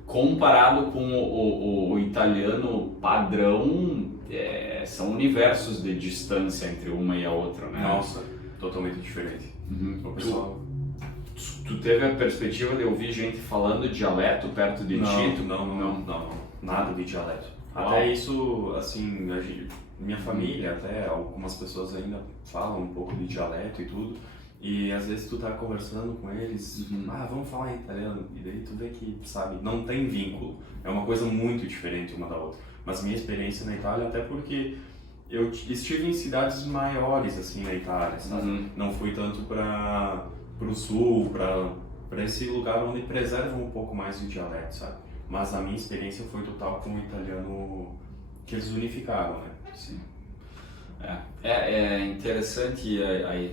comparado com o italiano padrão, são universos de distância entre uma e a outra, né? Nossa, totalmente diferente. O pessoal... Tu teve a perspectiva de ouvir gente falando dialeto perto de ti? Não, nada de dialeto. Uau. Até isso, assim, minha família, até algumas pessoas ainda falam um pouco de dialeto e tudo, e às vezes tu tá conversando com eles, vamos falar em italiano, e daí tu vê que, sabe, não tem vínculo, é uma coisa muito diferente uma da outra. Mas minha experiência na Itália, até porque eu estive em cidades maiores, assim, na Itália, sabe? Não fui tanto para o sul, para esse lugar onde preservam um pouco mais o dialeto, sabe? Mas a minha experiência foi total com o italiano que eles unificaram, né? Sim. É interessante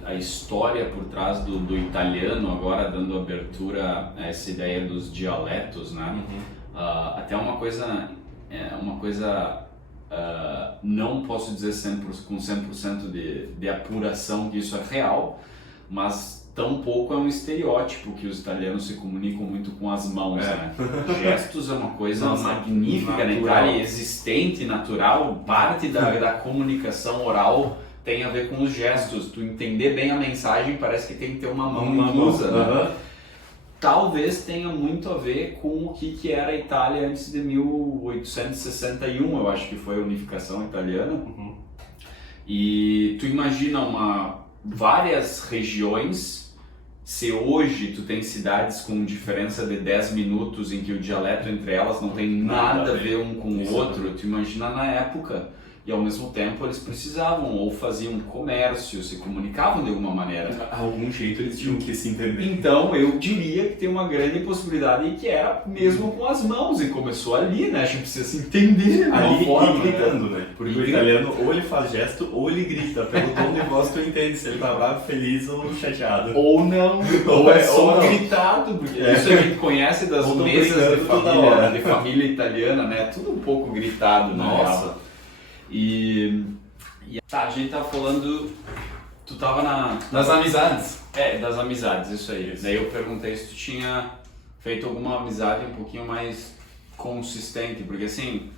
a história por trás do italiano, agora dando abertura a essa ideia dos dialetos, né? Até uma coisa não posso dizer com 100% de apuração que isso é real, mas tampouco é um estereótipo que os italianos se comunicam muito com as mãos, né? Gestos é uma coisa magnífica na Itália, existente, natural, parte da comunicação oral tem a ver com os gestos. Tu entender bem a mensagem, parece que tem que ter uma mão inclusa, né? talvez tenha muito a ver com o que era a Itália antes de 1861, eu acho que foi a unificação italiana. Uhum. E tu imagina várias regiões, se hoje tu tem cidades com diferença de 10 minutos em que o dialeto entre elas não tem nada a ver um com o outro, tu imagina na época. E ao mesmo tempo eles precisavam ou faziam comércio, se comunicavam de alguma maneira. De algum jeito eles tinham que se entender. Então eu diria que tem uma grande possibilidade que era mesmo com as mãos e começou ali, né? A gente precisa se entender ali forma, e gritando, né? Porque o italiano ou ele faz gesto ou ele grita. Pelo tom de voz tu entende se ele tá bravo, feliz ou chateado. Ou não, ou é só ou gritado, porque isso a gente conhece das mesas de família italiana, né? Tudo um pouco gritado, né? Nossa! Tá, a gente tava falando, tu tava das amizades. Das amizades, isso aí. Daí eu perguntei se tu tinha feito alguma amizade um pouquinho mais consistente, porque assim,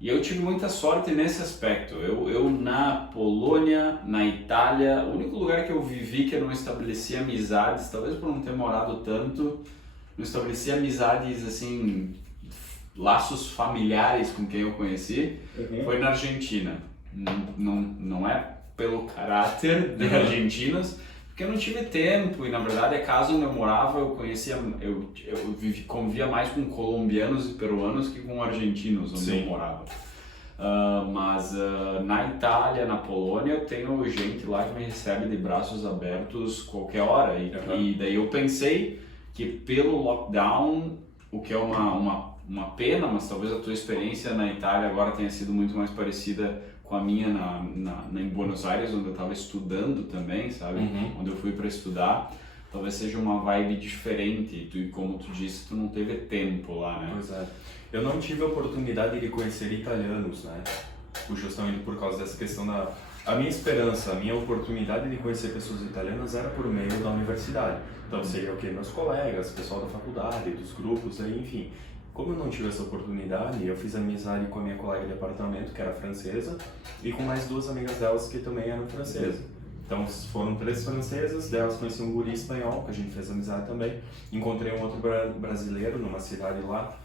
e eu tive muita sorte nesse aspecto. Eu na Polônia, na Itália, o único lugar que eu vivi que eu não estabeleci amizades, talvez por não ter morado tanto, não estabeleci amizades assim, laços familiares com quem eu conheci, foi na Argentina. Não é pelo caráter de argentinos, porque eu não tive tempo e na verdade a casa onde eu morava eu convivia mais com colombianos e peruanos que com argentinos onde eu morava. Mas na Itália, na Polônia, eu tenho gente lá que me recebe de braços abertos qualquer hora e daí eu pensei que pelo lockdown, o que é uma pena, mas talvez a tua experiência na Itália agora tenha sido muito mais parecida com a minha em Buenos Aires, onde eu estava estudando também, sabe? Onde eu fui para estudar. Talvez seja uma vibe diferente e como tu disse, tu não teve tempo lá, né? Pois é. Eu não tive a oportunidade de conhecer italianos, né? Justamente por causa dessa questão a minha esperança, a minha oportunidade de conhecer pessoas italianas era por meio da universidade. Então seria o quê? Meus colegas, pessoal da faculdade, dos grupos, aí, enfim. Como eu não tive essa oportunidade, eu fiz amizade com a minha colega de apartamento, que era francesa, e com mais 2 amigas delas que também eram francesas. Então foram 3 francesas, delas conheci um guri espanhol, que a gente fez amizade também. Encontrei um outro brasileiro numa cidade lá,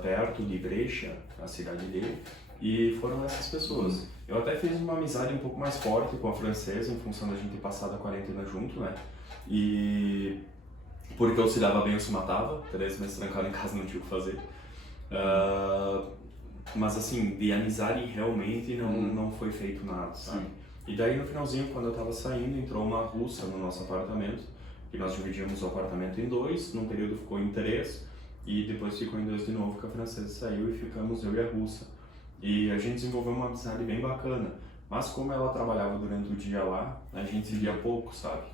perto de Brescia, a cidade dele, e foram essas pessoas. Eu até fiz uma amizade um pouco mais forte com a francesa, em função da gente ter passado a quarentena junto, né? Porque eu se dava bem, eu se matava, 3 meses trancado em casa, não tinha o que fazer. Mas assim, de amizade realmente não foi feito nada, sabe? E daí no finalzinho, quando eu tava saindo, entrou uma russa no nosso apartamento, e nós dividíamos o apartamento em 2, num período ficou em 3, e depois ficou em 2 de novo, que a francesa saiu e ficamos eu e a russa. E a gente desenvolveu uma amizade bem bacana. Mas como ela trabalhava durante o dia lá, a gente se via pouco, sabe?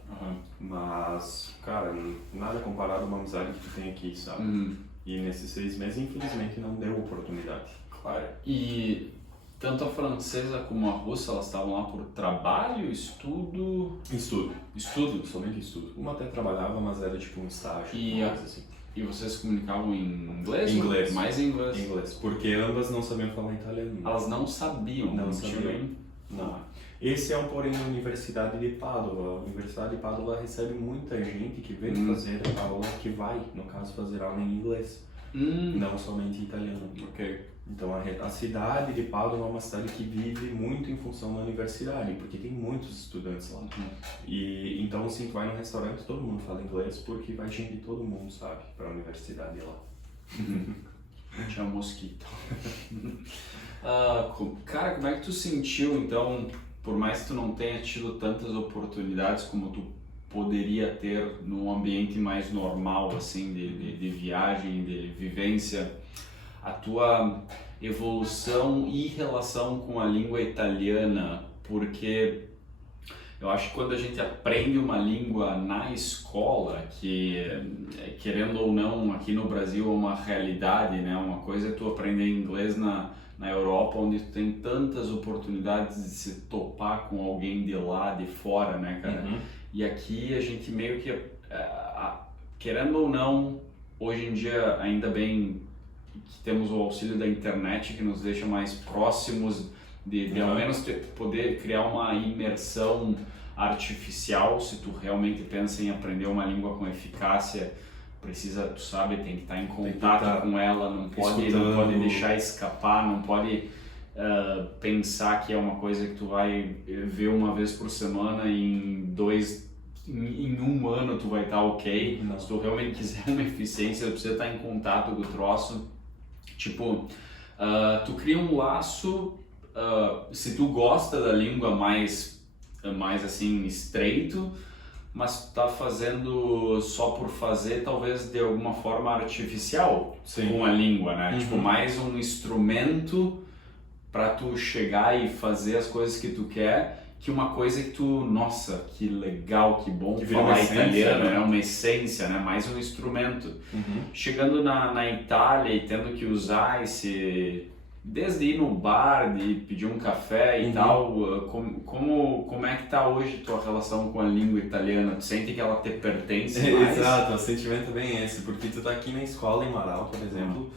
Mas, cara, nada comparado a uma amizade que tu tem aqui, sabe? E nesses 6 meses, infelizmente, não deu oportunidade. Claro. E tanto a francesa como a russa, elas estavam lá por trabalho, estudo? Estudo, somente estudo. Uma até trabalhava, mas era tipo um estágio, assim. E vocês se comunicavam em inglês? Inglês. Mais em inglês? Inglês, porque ambas não sabiam falar italiano. Elas não sabiam? Não sabiam. Não. Esse é um porém na Universidade de Padova. A Universidade de Padova recebe muita gente que vem fazer aula, que vai, no caso, fazer aula em inglês, não somente em italiano. Então a cidade de Padova é uma cidade que vive muito em função da universidade, porque tem muitos estudantes lá. E então assim, tu vai no restaurante, todo mundo fala inglês, porque vai gente de todo mundo, sabe, para a universidade lá. Tinha mosquito. Cara, como é que tu sentiu então, por mais que tu não tenha tido tantas oportunidades como tu poderia ter num ambiente mais normal, assim, de viagem, de vivência, a tua evolução e relação com a língua italiana? Porque eu acho que quando a gente aprende uma língua na escola, que querendo ou não, aqui no Brasil é uma realidade, né? Uma coisa é tu aprender inglês na Europa, onde tu tem tantas oportunidades de se topar com alguém de lá, de fora, né, cara? E aqui a gente meio que, querendo ou não, hoje em dia, ainda bem que temos o auxílio da internet, que nos deixa mais próximos de ao menos poder criar uma imersão artificial, se tu realmente pensa em aprender uma língua com eficácia, precisa, tu sabe, tem que estar em contato com ela, não pode deixar escapar, não pode pensar que é uma coisa que tu vai ver uma vez por semana e em um ano tu vai estar ok. Não. Se tu realmente quiser uma eficiência, tu precisa estar em contato com o troço. Tipo, tu cria um laço, se tu gosta da língua mais assim, estreito, mas tu tá fazendo só por fazer, talvez de alguma forma artificial. Sim. Com a língua, né? Tipo, mais um instrumento para tu chegar e fazer as coisas que tu quer, que uma coisa que tu, nossa, que legal, que bom que falar italiano, né? Uma essência, né? Mais um instrumento. Chegando na Itália e tendo que usar esse... Desde ir no bar, de pedir um café e tal, como é que tá hoje tua relação com a língua italiana? Tu sente que ela te pertence mais? Exato, o sentimento é bem esse, porque tu tá aqui na escola em Marau, por exemplo,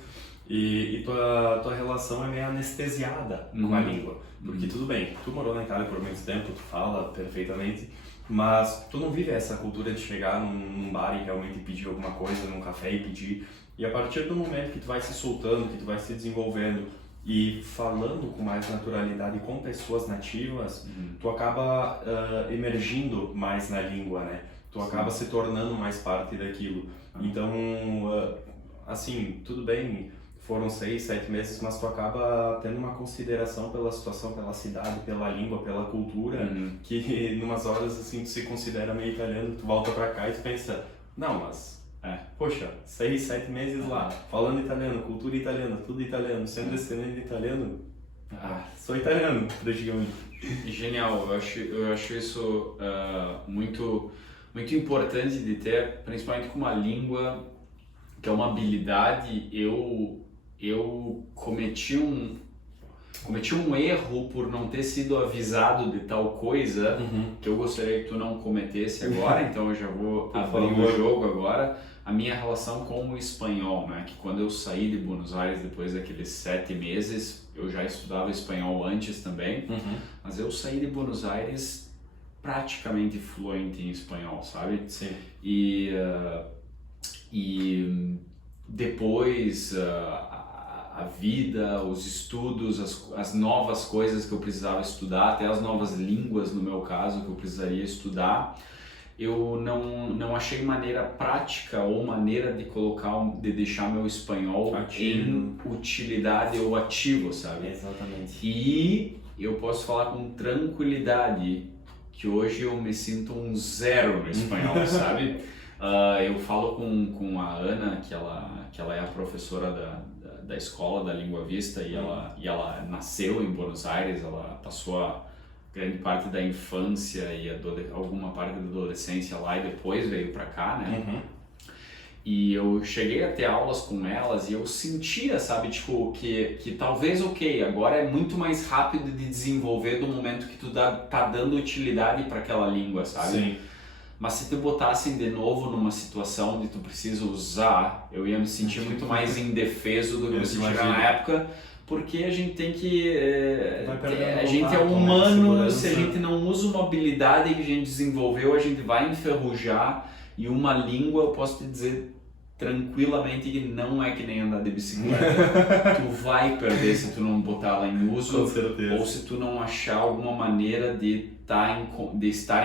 e tua relação é meio anestesiada com a língua. Porque tudo bem, tu morou na Itália por muito tempo, tu fala perfeitamente, mas tu não vive essa cultura de chegar num bar e realmente pedir alguma coisa, num café e pedir. E a partir do momento que tu vai se soltando, que tu vai se desenvolvendo e falando com mais naturalidade com pessoas nativas, tu acaba emergindo mais na língua, né? Tu acaba se tornando mais parte daquilo. Então, assim, tudo bem, foram 6, 7 meses, mas tu acaba tendo uma consideração pela situação, pela cidade, pela língua, pela cultura, que numas horas assim tu se considera meio italiano, tu volta pra cá e tu pensa, não, mas poxa, 6, 7 meses lá, falando italiano, cultura italiana, tudo italiano, sendo descendente italiano, sou italiano, praticamente. Genial, eu acho isso muito importante de ter, principalmente com uma língua que é uma habilidade. Eu cometi um erro por não ter sido avisado de tal coisa que eu gostaria que tu não cometesse agora, então eu já vou abrir o jogo agora. A minha relação com o espanhol, né? Que quando eu saí de Buenos Aires, depois daqueles 7 meses, eu já estudava espanhol antes também, mas eu saí de Buenos Aires praticamente fluente em espanhol, sabe? Sim. E depois a vida, os estudos, as novas coisas que eu precisava estudar, até as novas línguas no meu caso que eu precisaria estudar, eu não achei maneira prática ou maneira de deixar meu espanhol em utilidade ou ativo, sabe? Exatamente. E eu posso falar com tranquilidade que hoje eu me sinto um 0 no espanhol, sabe? Eu falo com a Ana, que ela é a professora da escola da Língua Vista, e ela nasceu em Buenos Aires, ela passou a grande parte da infância e alguma parte da adolescência lá e depois veio pra cá, né? E eu cheguei a ter aulas com elas e eu sentia, sabe, tipo, que talvez, agora é muito mais rápido de desenvolver do momento que tu tá dando utilidade para aquela língua, sabe? Sim. Mas se tu botassem de novo numa situação onde tu precisa usar, eu ia me sentir muito mais indefeso do que eu me sentia na época, porque a gente tem que... a gente é humano, se a gente não usa uma habilidade que a gente desenvolveu, a gente vai enferrujar. E uma língua, eu posso te dizer tranquilamente que não é que nem andar de bicicleta. Tu vai perder se tu não botar ela em uso, com certeza. Ou se tu não achar alguma maneira de estar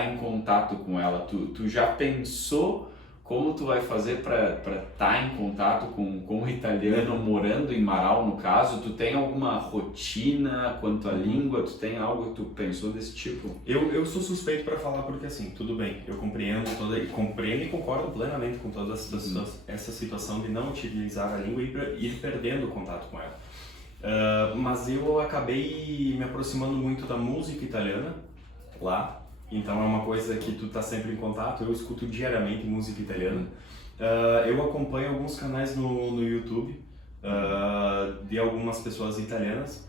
em contato com ela. Tu já pensou como tu vai fazer para estar em contato com o italiano, morando em Marau no caso? Tu tem alguma rotina quanto à língua? Tu tem algo que tu pensou desse tipo? Eu sou suspeito para falar porque assim, tudo bem, eu compreendo e concordo plenamente com toda essa situação de não utilizar a língua e ir perdendo o contato com ela. Mas eu acabei me aproximando muito da música italiana lá. Então é uma coisa que tu tá sempre em contato, eu escuto diariamente música italiana. Eu acompanho alguns canais no YouTube de algumas pessoas italianas,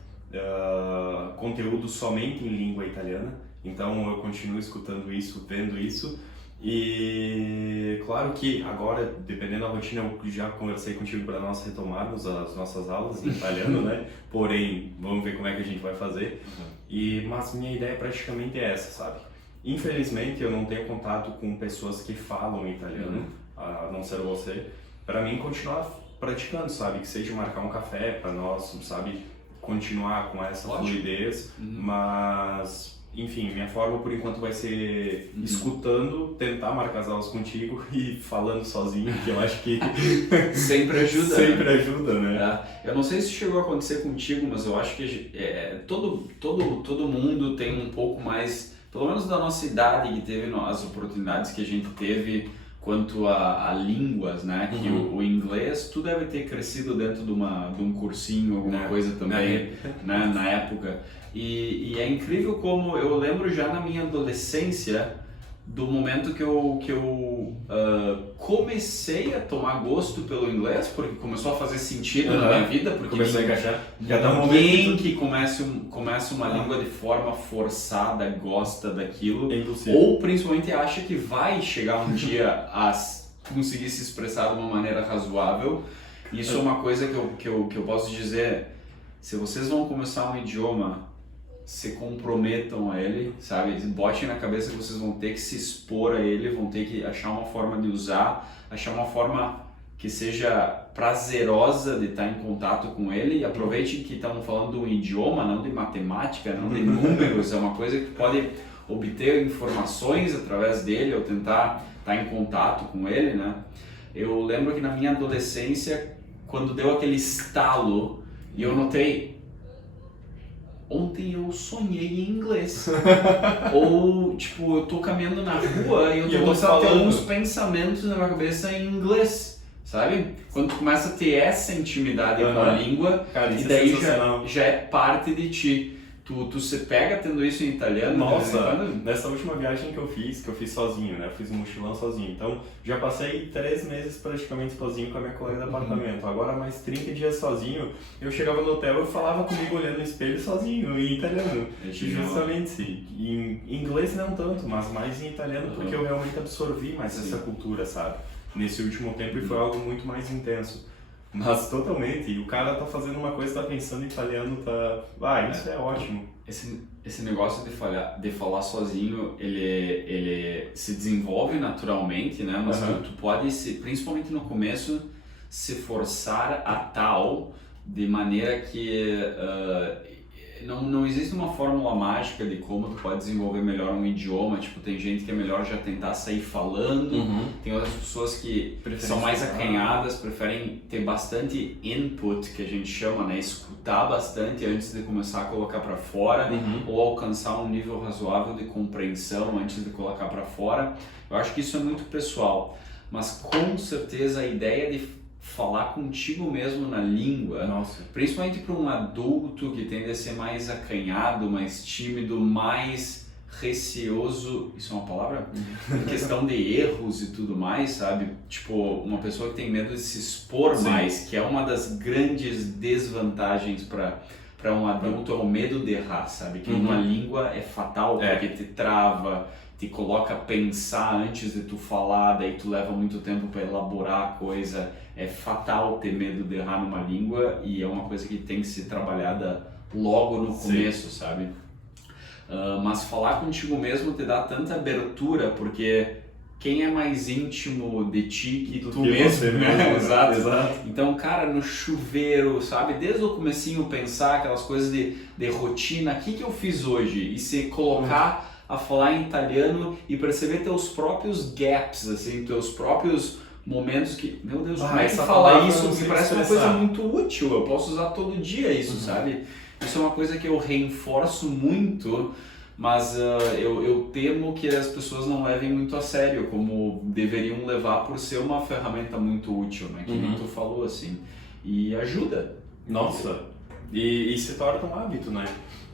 conteúdo somente em língua italiana, então eu continuo escutando isso, vendo isso. E claro que agora, dependendo da rotina, eu já conversei contigo para nós retomarmos as nossas aulas em italiano, né? Porém, vamos ver como é que a gente vai fazer. Mas minha ideia praticamente é essa, sabe? Infelizmente eu não tenho contato com pessoas que falam italiano, a não ser você, para mim continuar praticando, sabe? Que seja marcar um café para nós, sabe? Continuar com essa fluidez, mas enfim, minha forma por enquanto vai ser escutando, tentar marcar as aulas contigo e falando sozinho, que eu acho que sempre ajuda. Sempre ajuda, né? Eu não sei se chegou a acontecer contigo, mas eu acho que todo mundo tem um pouco mais, pelo menos da nossa idade, que teve as oportunidades que a gente teve quanto a línguas, né? Que o inglês, tu deve ter crescido dentro de um cursinho, alguma coisa também, né? Na época. E é incrível como eu lembro já na minha adolescência do momento que eu comecei a tomar gosto pelo inglês, porque começou a fazer sentido na minha vida, porque começou a encaixar. Alguém que começa uma língua de forma forçada, gosta daquilo, ou principalmente acha que vai chegar um dia a conseguir se expressar de uma maneira razoável. Isso é uma coisa que eu posso dizer, se vocês vão começar um idioma, se comprometam a ele, sabe? Botem na cabeça que vocês vão ter que se expor a ele, vão ter que achar uma forma de usar, achar uma forma que seja prazerosa de estar em contato com ele, e aproveite que estamos falando de um idioma, não de matemática, não de números, é uma coisa que pode obter informações através dele ou tentar estar em contato com ele, né? Eu lembro que na minha adolescência, quando deu aquele estalo, e eu notei, ontem eu sonhei em inglês. Ou, tipo, eu tô caminhando na rua e eu tô começando a ter uns pensamentos na minha cabeça em inglês, sabe? Quando tu começa a ter essa intimidade com a língua, cara, e daí já é parte de ti. Tu se pega tendo isso em italiano? Nossa, nessa última viagem que eu fiz sozinho, né? Eu fiz um mochilão sozinho. Então, já passei 3 meses praticamente sozinho com a minha colega de apartamento. Agora, mais 30 dias sozinho, eu chegava no hotel e eu falava comigo olhando no espelho sozinho, em italiano. Justamente. Em inglês não tanto, mas mais em italiano, porque eu realmente absorvi mais essa cultura, sabe? Nesse último tempo, e foi algo muito mais intenso. Mas totalmente, e o cara tá fazendo uma coisa, tá pensando em italiano, isso é ótimo. Esse negócio de falar sozinho, ele se desenvolve naturalmente, né? Mas tu pode, principalmente no começo, se forçar a tal, de maneira que não existe uma fórmula mágica de como tu pode desenvolver melhor um idioma. Tipo, tem gente que é melhor já tentar sair falando, tem outras pessoas que são mais acanhadas, preferem ter bastante input, que a gente chama, né? Escutar bastante antes de começar a colocar para fora, ou alcançar um nível razoável de compreensão antes de colocar para fora. Eu acho que isso é muito pessoal, mas com certeza a ideia de falar contigo mesmo na língua, principalmente para um adulto que tende a ser mais acanhado, mais tímido, mais receoso, isso é uma palavra? Em questão de erros e tudo mais, sabe? Tipo, uma pessoa que tem medo de se expor mais, que é uma das grandes desvantagens para um adulto, é o medo de errar, sabe? Que uma língua é fatal, porque te trava, te coloca a pensar antes de tu falar, daí tu leva muito tempo para elaborar a coisa. É fatal ter medo de errar numa língua, e é uma coisa que tem que ser trabalhada logo no começo, sabe? Mas falar contigo mesmo te dá tanta abertura, porque quem é mais íntimo de ti que tu mesmo, né? Exato. Então, cara, no chuveiro, sabe? Desde o comecinho pensar aquelas coisas de rotina, o que eu fiz hoje? E se colocar a falar em italiano e perceber teus próprios gaps, assim, teus próprios momentos que, meu Deus, como é que fala isso? Me parece uma coisa muito útil, eu posso usar todo dia isso, sabe? Isso é uma coisa que eu reforço muito, mas eu temo que as pessoas não levem muito a sério, como deveriam levar, por ser uma ferramenta muito útil, né? Que nem tu falou, assim, e ajuda. Nossa, e se torna um hábito, né?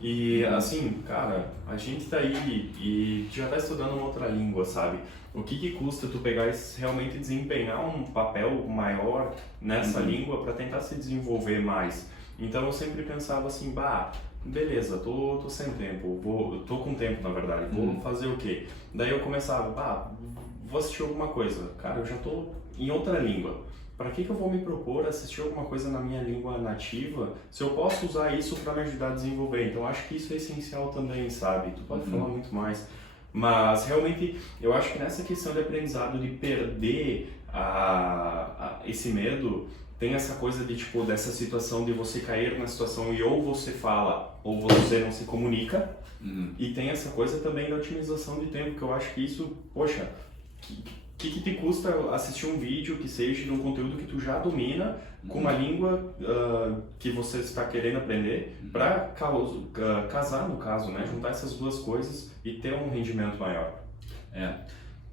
E assim, cara, a gente tá aí e já tá estudando uma outra língua, sabe? O que custa tu pegar e realmente desempenhar um papel maior nessa língua para tentar se desenvolver mais? Então eu sempre pensava assim, beleza, tô sem tempo, tô com tempo na verdade, vou fazer o quê? Daí eu começava, vou assistir alguma coisa, cara, eu já tô em outra língua. Para que eu vou me propor assistir alguma coisa na minha língua nativa se eu posso usar isso para me ajudar a desenvolver? Então acho que isso é essencial também, sabe? Tu pode falar muito mais. Mas realmente eu acho que nessa questão de aprendizado, de perder esse medo, tem essa coisa de, tipo, dessa situação de você cair na situação e ou você fala ou você não se comunica. E tem essa coisa também da otimização de tempo, que eu acho que isso, poxa, que te custa assistir um vídeo que seja de um conteúdo que tu já domina, com uma língua que você está querendo aprender, para casar, no caso, né? Juntar essas duas coisas e ter um rendimento maior.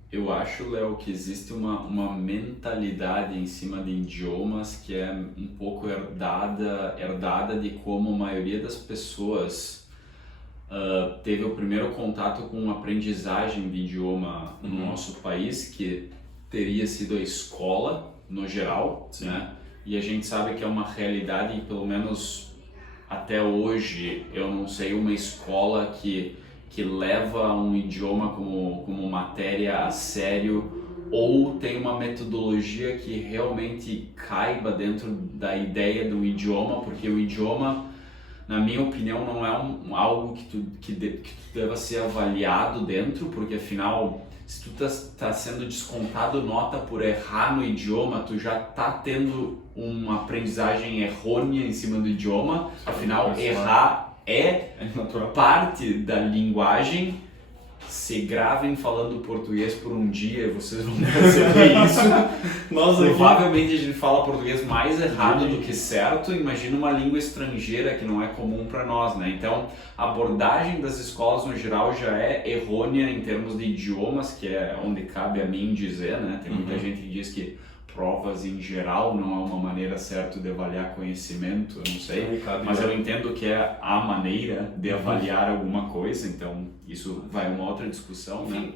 Eu acho, Léo, que existe uma mentalidade em cima de idiomas que é um pouco herdada de como a maioria das pessoas teve o primeiro contato com aprendizagem de idioma no nosso país, que teria sido a escola, no geral, né? E a gente sabe que é uma realidade, pelo menos até hoje, eu não sei uma escola que leva um idioma como matéria a sério, ou tem uma metodologia que realmente caiba dentro da ideia do idioma, porque o idioma, na minha opinião, não é algo que tu deva ser avaliado dentro, porque afinal, se tu tá sendo descontado nota por errar no idioma, tu já tá tendo uma aprendizagem errônea em cima do idioma, afinal, errar é parte da linguagem. Se gravem falando português por um dia, vocês vão perceber isso. Provavelmente a gente fala português mais errado do que certo. Imagina uma língua estrangeira que não é comum para nós, né? Então, a abordagem das escolas no geral já é errônea em termos de idiomas, que é onde cabe a mim dizer, né? Tem muita gente que diz que provas em geral não é uma maneira certa de avaliar conhecimento, eu não sei, mas eu entendo que é a maneira de avaliar alguma coisa, então isso vai uma outra discussão, né?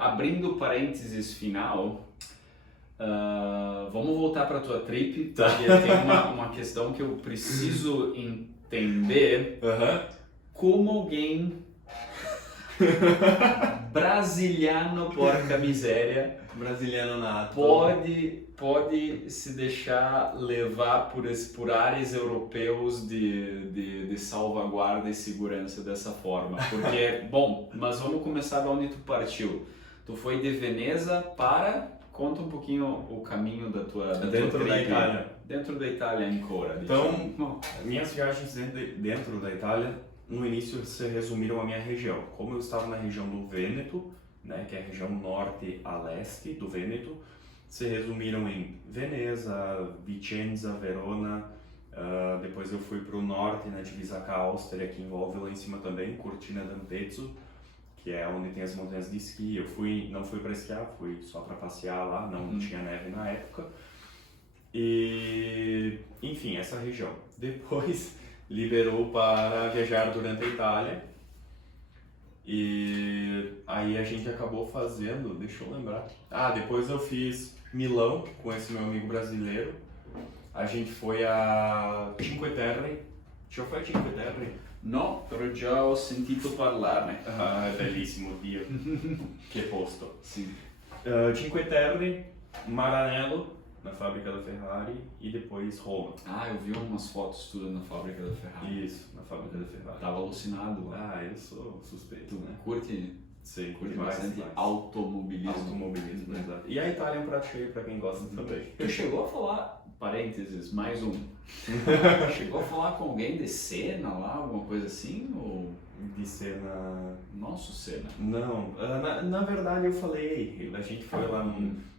Abrindo parênteses final, vamos voltar para a tua trip, porque tem uma questão que eu preciso entender, como alguém brasiliano porca miséria, brasiliano nato, pode se deixar levar por ares europeus de salvaguarda e segurança dessa forma. Porque, bom, mas vamos começar de onde tu partiu. Tu foi de Veneza para... Conta um pouquinho o caminho da tua dentro da Itália. Dentro da Itália, ancora. Então, minhas viagens dentro da Itália, no início se resumiram à minha região. Como eu estava na região do Vêneto, né, que é a região norte a leste do Vêneto, se resumiram em Veneza, Vicenza, Verona. Depois eu fui para o norte, na divisa com a Áustria, que envolve lá em cima também, Cortina d'Ampezzo, que é onde tem as montanhas de esqui. Não fui para esquiar, fui só para passear lá, não tinha neve na época. E, enfim, essa região. Depois liberou para viajar durante a Itália. E aí a gente acabou fazendo, deixa eu lembrar. Depois eu fiz Milão com esse meu amigo brasileiro. A gente foi a Cinque Terre. Já foi a Cinque Terre? No, però già ho sentito parlare. Bellissimo, Dio. Che posto. Sim. Cinque Terre, Maranello, na fábrica da Ferrari, e depois Roma. Eu vi umas fotos tudo na fábrica da Ferrari. Isso, na fábrica da Ferrari. Tava alucinado lá. Eu sou suspeito, né? Curte? Sim, curte bastante automobilismo. Automobilismo, exato. E a Itália é um prato cheio pra quem gosta também. Tu chegou a falar, parênteses, mais um. Chegou a falar com alguém de Senna lá, alguma coisa assim? Ou... De Senna... Nosso Senna. Não, na verdade eu falei, a gente foi lá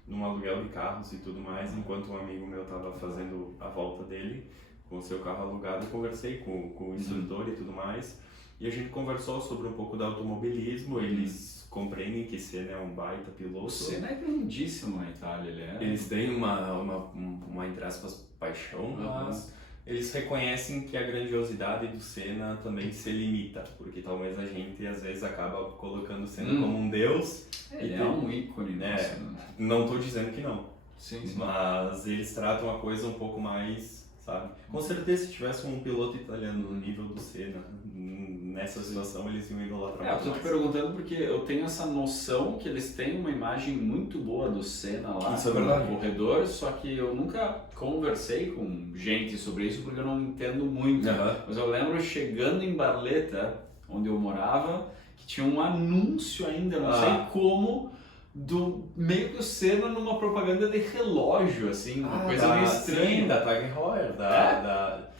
num aluguel de carros e tudo mais, enquanto um amigo meu estava fazendo a volta dele com o seu carro alugado, eu conversei com o instrutor e tudo mais, e a gente conversou sobre um pouco do automobilismo. Eles compreendem que Senna é um baita piloto. O Senna é grandíssimo na Itália, Eles têm uma entre aspas, paixão, mas eles reconhecem que a grandiosidade do Senna também se limita, porque talvez a gente às vezes acaba colocando o Senna como um deus. Ele é um ícone, né? Não estou dizendo que não, sim. Mas eles tratam a coisa um pouco mais, sabe? Com certeza, se tivesse um piloto italiano no nível do Senna, nessa situação eles iam idolatrar muito mais. Eu tô te perguntando porque eu tenho essa noção que eles têm uma imagem muito boa do Senna lá no corredor, só que eu nunca conversei com gente sobre isso porque eu não entendo muito. Mas eu lembro chegando em Barletta, onde eu morava, que tinha um anúncio ainda, não sei como, do meio que o Senna numa propaganda de relógio, assim, uma coisa meio estranha. Sim, da Tag Heuer,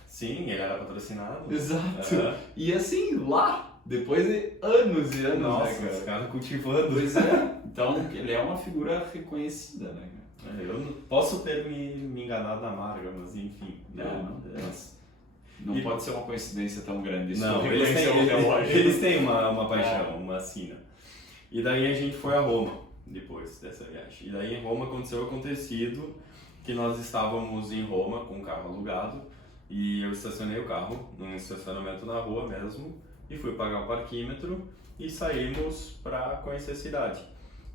sim, ele era patrocinado. Exato. E assim, lá, depois de anos e anos, nossa, né, cara? os caras cultivando. Pois é. Então, ele é uma figura reconhecida, né, cara? Eu não posso ter me enganado na marca, mas enfim. Não pode ser uma coincidência tão grande. Isso Não, eles têm uma paixão, uma sina. E daí a gente foi a Roma, depois dessa viagem. E daí em Roma aconteceu o acontecido que nós estávamos em Roma com o carro alugado e eu estacionei o carro num estacionamento na rua mesmo e fui pagar o parquímetro e saímos para conhecer a cidade.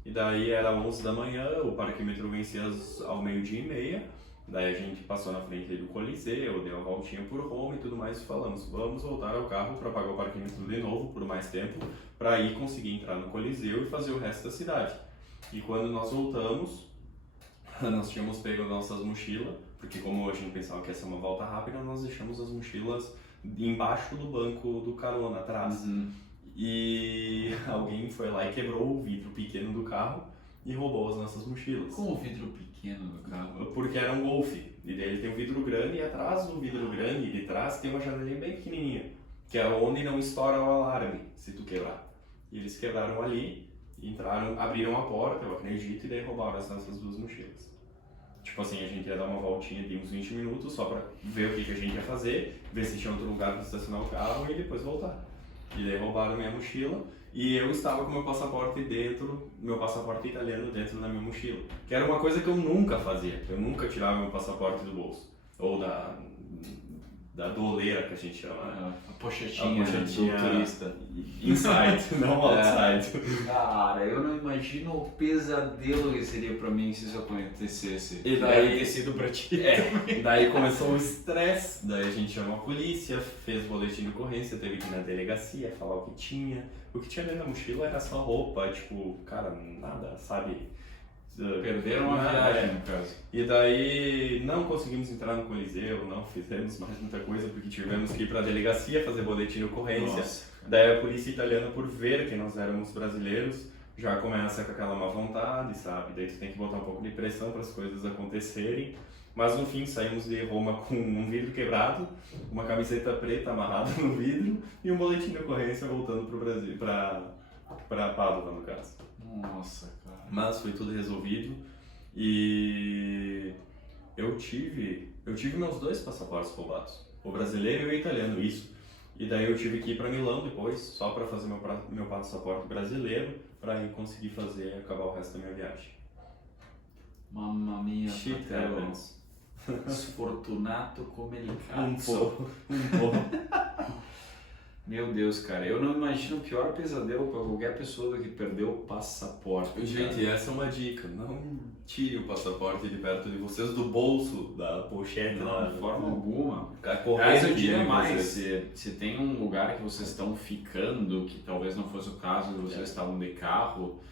E daí era 11 da manhã, o parquímetro vencia ao 12:30. Daí a gente passou na frente do Coliseu, deu uma voltinha por Roma e tudo mais e falamos, vamos voltar ao carro para pagar o parquímetro de novo por mais tempo, para aí conseguir entrar no Coliseu e fazer o resto da cidade. E quando nós voltamos, nós tínhamos pego nossas mochilas, porque como a gente pensava que ia ser uma volta rápida, nós deixamos as mochilas embaixo do banco do carona, atrás. E alguém foi lá e quebrou o vidro pequeno do carro e roubou as nossas mochilas. Com o vidro pequeno do carro? Porque era um Golf, e daí ele tem um vidro grande e atrás do vidro grande e de trás tem uma janelinha bem pequenininha, que é onde não estoura o alarme se tu quebrar. E eles quebraram ali, entraram, abriram a porta, eu acredito, e daí roubaram as nossas duas mochilas. Tipo assim, a gente ia dar uma voltinha de uns 20 minutos só pra ver o que a gente ia fazer, ver se tinha outro lugar para estacionar o carro e depois voltar. E daí roubaram minha mochila e eu estava com meu passaporte italiano dentro da minha mochila. Que era uma coisa que eu nunca fazia, eu nunca tirava meu passaporte do bolso. Ou da doleira que a gente chama. A pochetinha do turista. Inside, não outside. Cara, eu não imagino o pesadelo que seria pra mim se isso acontecesse. E daí deve ter sido pra ti. Daí começou o estresse, daí a gente chamou a polícia, fez boletim de ocorrência, teve que ir na delegacia falar o que tinha. O que tinha dentro da mochila era só roupa, tipo, cara, nada, sabe? Perderam a viagem, no caso. E daí não conseguimos entrar no Coliseu, não fizemos mais muita coisa porque tivemos que ir para a delegacia fazer boletim de ocorrência. Nossa. Daí a polícia italiana, por ver que nós éramos brasileiros, já começa com aquela má vontade, sabe? Daí tu tem que botar um pouco de pressão para as coisas acontecerem. Mas no fim saímos de Roma com um vidro quebrado, uma camiseta preta amarrada no vidro e um boletim de ocorrência voltando para o Brasil, para Pádua, no caso. Nossa, cara. Mas foi tudo resolvido e eu tive meus dois passaportes roubados, o brasileiro e o italiano, isso. E daí eu tive que ir para Milão depois, só para fazer meu passaporte brasileiro, para ir conseguir acabar o resto da minha viagem. Mamma mia, Shit happens. Sfortunato come il Um cazzo. pouco. Meu Deus, cara, eu não imagino o pior pesadelo para qualquer pessoa do que perder o passaporte. Gente, essa é uma dica, não tire o passaporte de perto de vocês do bolso, da pochete. Não, de forma alguma. Mas eu diria mais, se tem um lugar que vocês estão ficando, que talvez não fosse o caso de vocês estavam de carro,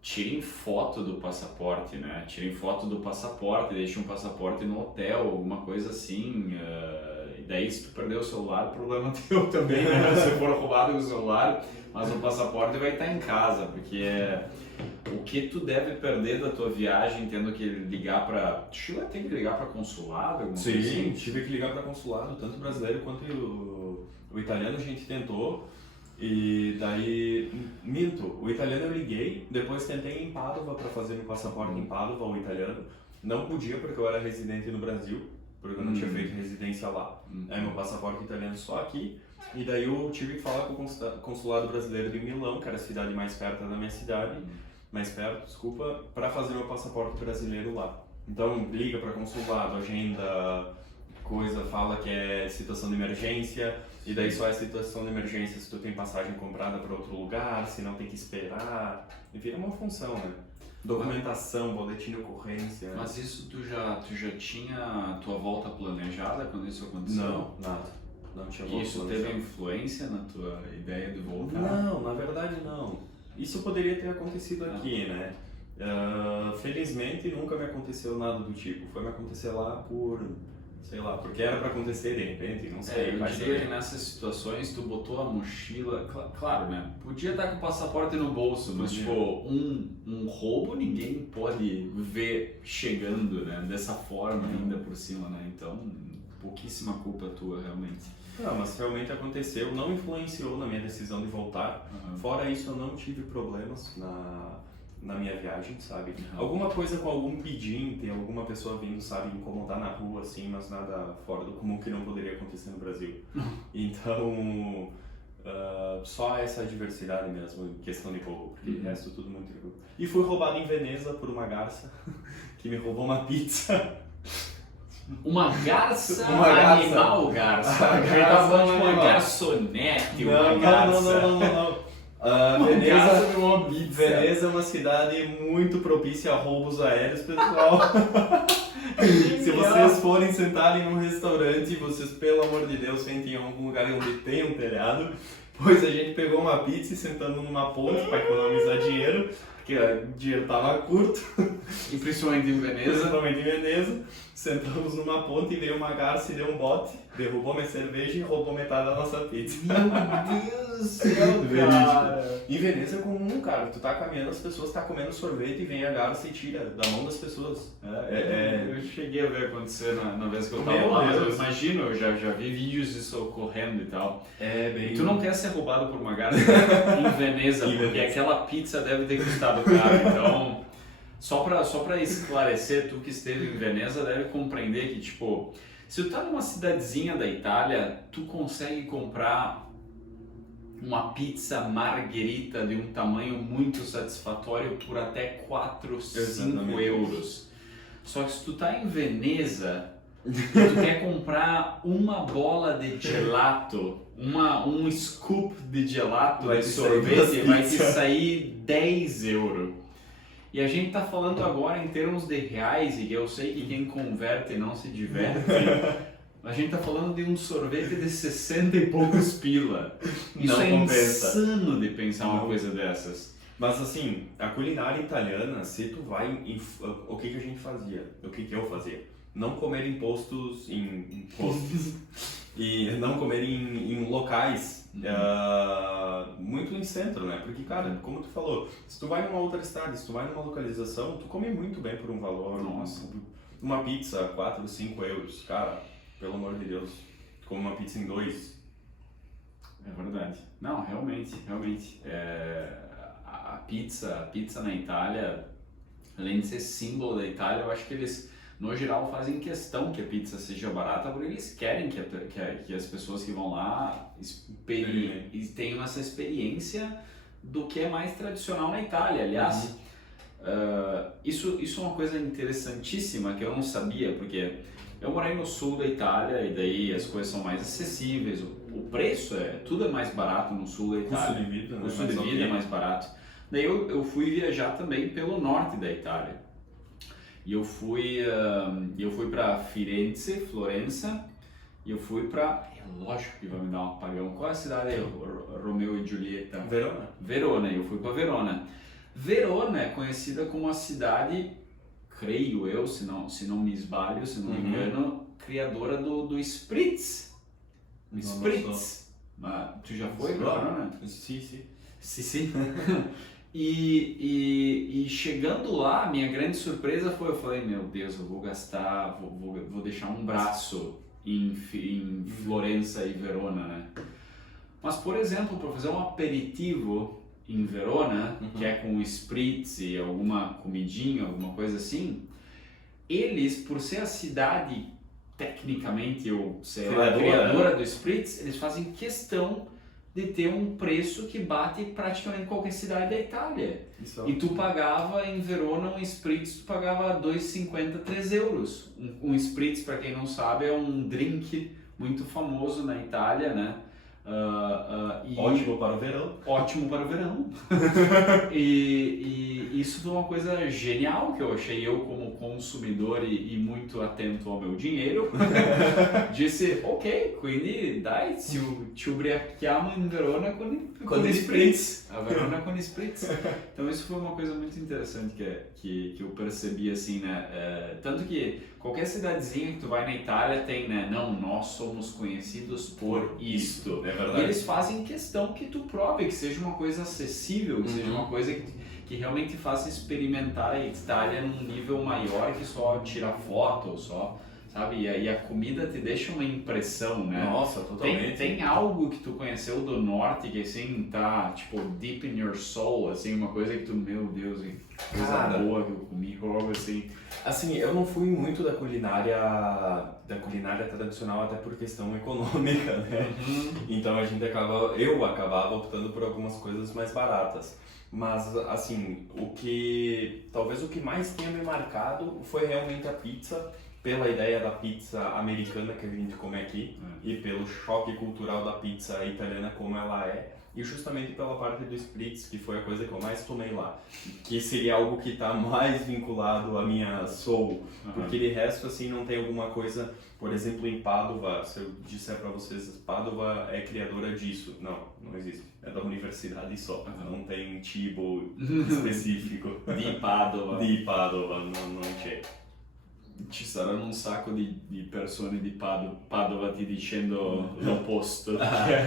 tirem foto do passaporte, né? Tirem foto do passaporte, deixem um passaporte no hotel, alguma coisa assim. E daí, se tu perder o celular, problema teu também, né? Se for roubado com o celular, mas o passaporte vai estar em casa, porque o que tu deve perder da tua viagem tendo que ligar para... Tu chegou a ter que ligar para consulado? Alguma coisa assim? Tive que ligar para consulado, tanto o brasileiro quanto o italiano a gente tentou. E daí, minto, o italiano eu liguei, depois tentei em Pádua para fazer meu passaporte em Pádua, o italiano. Não podia porque eu era residente no Brasil, porque eu não tinha feito residência lá. É meu passaporte italiano só aqui. E daí eu tive que falar com o consulado brasileiro de Milão, que era a cidade mais perto da minha cidade, para fazer meu passaporte brasileiro lá. Então liga para consulado, agenda coisa, fala que é situação de emergência, e daí só é situação de emergência se tu tem passagem comprada para outro lugar, se não tem que esperar, enfim, é uma função, né? Documentação, boletim de ocorrência. Mas isso tu já tinha a tua volta planejada quando isso aconteceu? Não, nada. Não tinha volta isso planejada. teve influência na tua ideia de voltar? Não, na verdade não. Isso poderia ter acontecido aqui, né? Felizmente nunca me aconteceu nada do tipo. Foi me acontecer lá por Sei lá, porque era pra acontecer de repente, não sei. Eu diria que nessas situações tu botou a mochila, claro, né? Podia estar com o passaporte no bolso, mas tipo, um roubo ninguém pode ver chegando, né? Dessa forma ainda por cima, né? Então, pouquíssima culpa tua, realmente. Não, mas realmente aconteceu, não influenciou na minha decisão de voltar. Fora isso, eu não tive problemas na minha viagem, sabe? Alguma coisa com algum pedinte, alguma pessoa vindo, sabe, incomodar na rua, assim, mas nada fora do comum que não poderia acontecer no Brasil. Então, só essa diversidade mesmo, questão de roubo, porque o resto tudo muito tranquilo. E fui roubado em Veneza por uma garça, que me roubou uma pizza. Uma garça animal, garça. A gente tava falando de uma garçonete, uma garça. Não. Veneza é uma cidade muito propícia a roubos aéreos, pessoal. Se vocês forem sentarem num restaurante, vocês, pelo amor de Deus, sentem em algum lugar onde tem um telhado, pois a gente pegou uma pizza e sentamos numa ponte para economizar dinheiro, porque o dinheiro tava curto. E principalmente em Veneza. Sentamos numa ponte e veio uma garça e deu um bote, derrubou minha cerveja e roubou metade da nossa pizza. Meu Deus do céu, cara! Em Veneza é comum, cara. Tu tá caminhando, as pessoas tá comendo sorvete e vem a garça e tira da mão das pessoas. Eu cheguei a ver acontecer na vez que eu tava lá, mas eu imagino, eu já vi vídeos disso ocorrendo e tal. E tu não quer ser roubado por uma garça em Veneza, porque aquela pizza deve ter custado caro, então... Só pra esclarecer, tu que esteve em Veneza deve compreender que, tipo, se tu tá numa cidadezinha da Itália, tu consegue comprar uma pizza margherita de um tamanho muito satisfatório por até 4, 5 euros. Só que se tu tá em Veneza e tu quer comprar uma bola de gelato, um scoop de gelato de sorvete, vai te sair 10 euros. E a gente tá falando agora em termos de reais, e eu sei que quem converte não se diverte. A gente tá falando de um sorvete de 60 e poucos pila. Isso não é compensa. Insano de pensar uma coisa dessas. Mas assim, a culinária italiana, se tu vai o que a gente fazia? O que eu fazia? Não comer em postos e não comer em locais muito em centro, né? Porque, cara, como tu falou, se tu vai numa outra cidade, se tu vai numa localização, tu come muito bem por um valor. Nossa. Uma pizza, 4, 5 euros, cara, pelo amor de Deus, come uma pizza em 2. É verdade. Não, realmente. A pizza na Itália, além de ser símbolo da Itália, eu acho que eles, no geral, fazem questão que a pizza seja barata, porque eles querem que as pessoas que vão lá tenham essa experiência do que é mais tradicional na Itália. Aliás, isso é uma coisa interessantíssima que eu não sabia, porque eu morei no sul da Itália e daí as coisas são mais acessíveis, o preço tudo é mais barato no sul da Itália, o custo de vida é mais barato. Daí eu fui viajar também pelo norte da Itália. E eu fui para Firenze, Florença, e eu fui para... lógico que vai me dar um apagão. Qual é a cidade aí? Romeo e Julieta? Verona, eu fui para Verona. Verona é conhecida como a cidade, creio eu, se não me esbalho, se não me engano, criadora do Spritz. Spritz. Tu já foi para Verona? Sim. E chegando lá, minha grande surpresa foi, eu falei, meu Deus, eu vou gastar, vou deixar um braço em Florença e Verona, né? Mas, por exemplo, para fazer um aperitivo em Verona, que é com spritz e alguma comidinha, alguma coisa assim, eles, por ser a cidade, tecnicamente, ou ser a criadora do spritz, eles fazem questão de ter um preço que bate praticamente qualquer cidade da Itália. E tu pagava em Verona um spritz, tu pagava 2,50, 3 euros. Um spritz, para quem não sabe, é um drink muito famoso na Itália, né? Ótimo para o verão. Ótimo para o verão. e isso foi uma coisa genial que eu achei, eu como consumidor e muito atento ao meu dinheiro, disse, ok, quindi dai, ci ubriachiamo in Verona con spritz. A Verona con spritz. Então isso foi uma coisa muito interessante que eu percebi assim, né? Tanto que qualquer cidadezinha que tu vai na Itália tem, né? Não, nós somos conhecidos por isto. É verdade. E eles fazem questão que tu prove, que seja uma coisa acessível, que seja uma coisa que realmente faça experimentar a Itália num nível maior que só tirar foto, só, sabe? E a comida te deixa uma impressão, né? Nossa, totalmente. Tem algo que tu conheceu do norte que assim tá, tipo, deep in your soul, assim, uma coisa que tu, meu Deus, que coisa boa que eu comi, algo assim. Assim, eu não fui muito da culinária tradicional até por questão econômica, né? Então eu acabava optando por algumas coisas mais baratas. Mas, assim, talvez o que mais tenha me marcado foi realmente a pizza, pela ideia da pizza americana que a gente come aqui e pelo choque cultural da pizza italiana como ela é. E justamente pela parte do spritz, que foi a coisa que eu mais tomei lá, que seria algo que está mais vinculado à minha soul, porque de resto assim não tem alguma coisa, por exemplo em Padova, se eu disser para vocês, Padova é criadora disso, não existe, é da universidade só, não tem tipo específico di Padova, não c'è. Ci saranno un sacco di persone di Padova ti dicendo l'opposto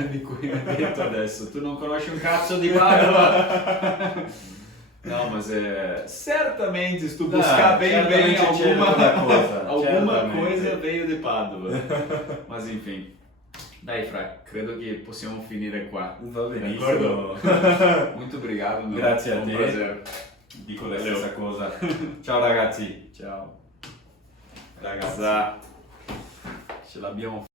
di cui mi hai detto adesso. Tu non conosci un cazzo di Padova? Não, mas certamente se tu buscar bem alguma coisa veio de Padova. Mas enfim. Dai Fra, credo che possiamo finire qua. Va benissimo. Muito obrigado, meu. Grazie a te. Un prazer. Dico la stessa cosa. Ciao ragazzi. Ciao. Ragazzi. Ce l'abbiamo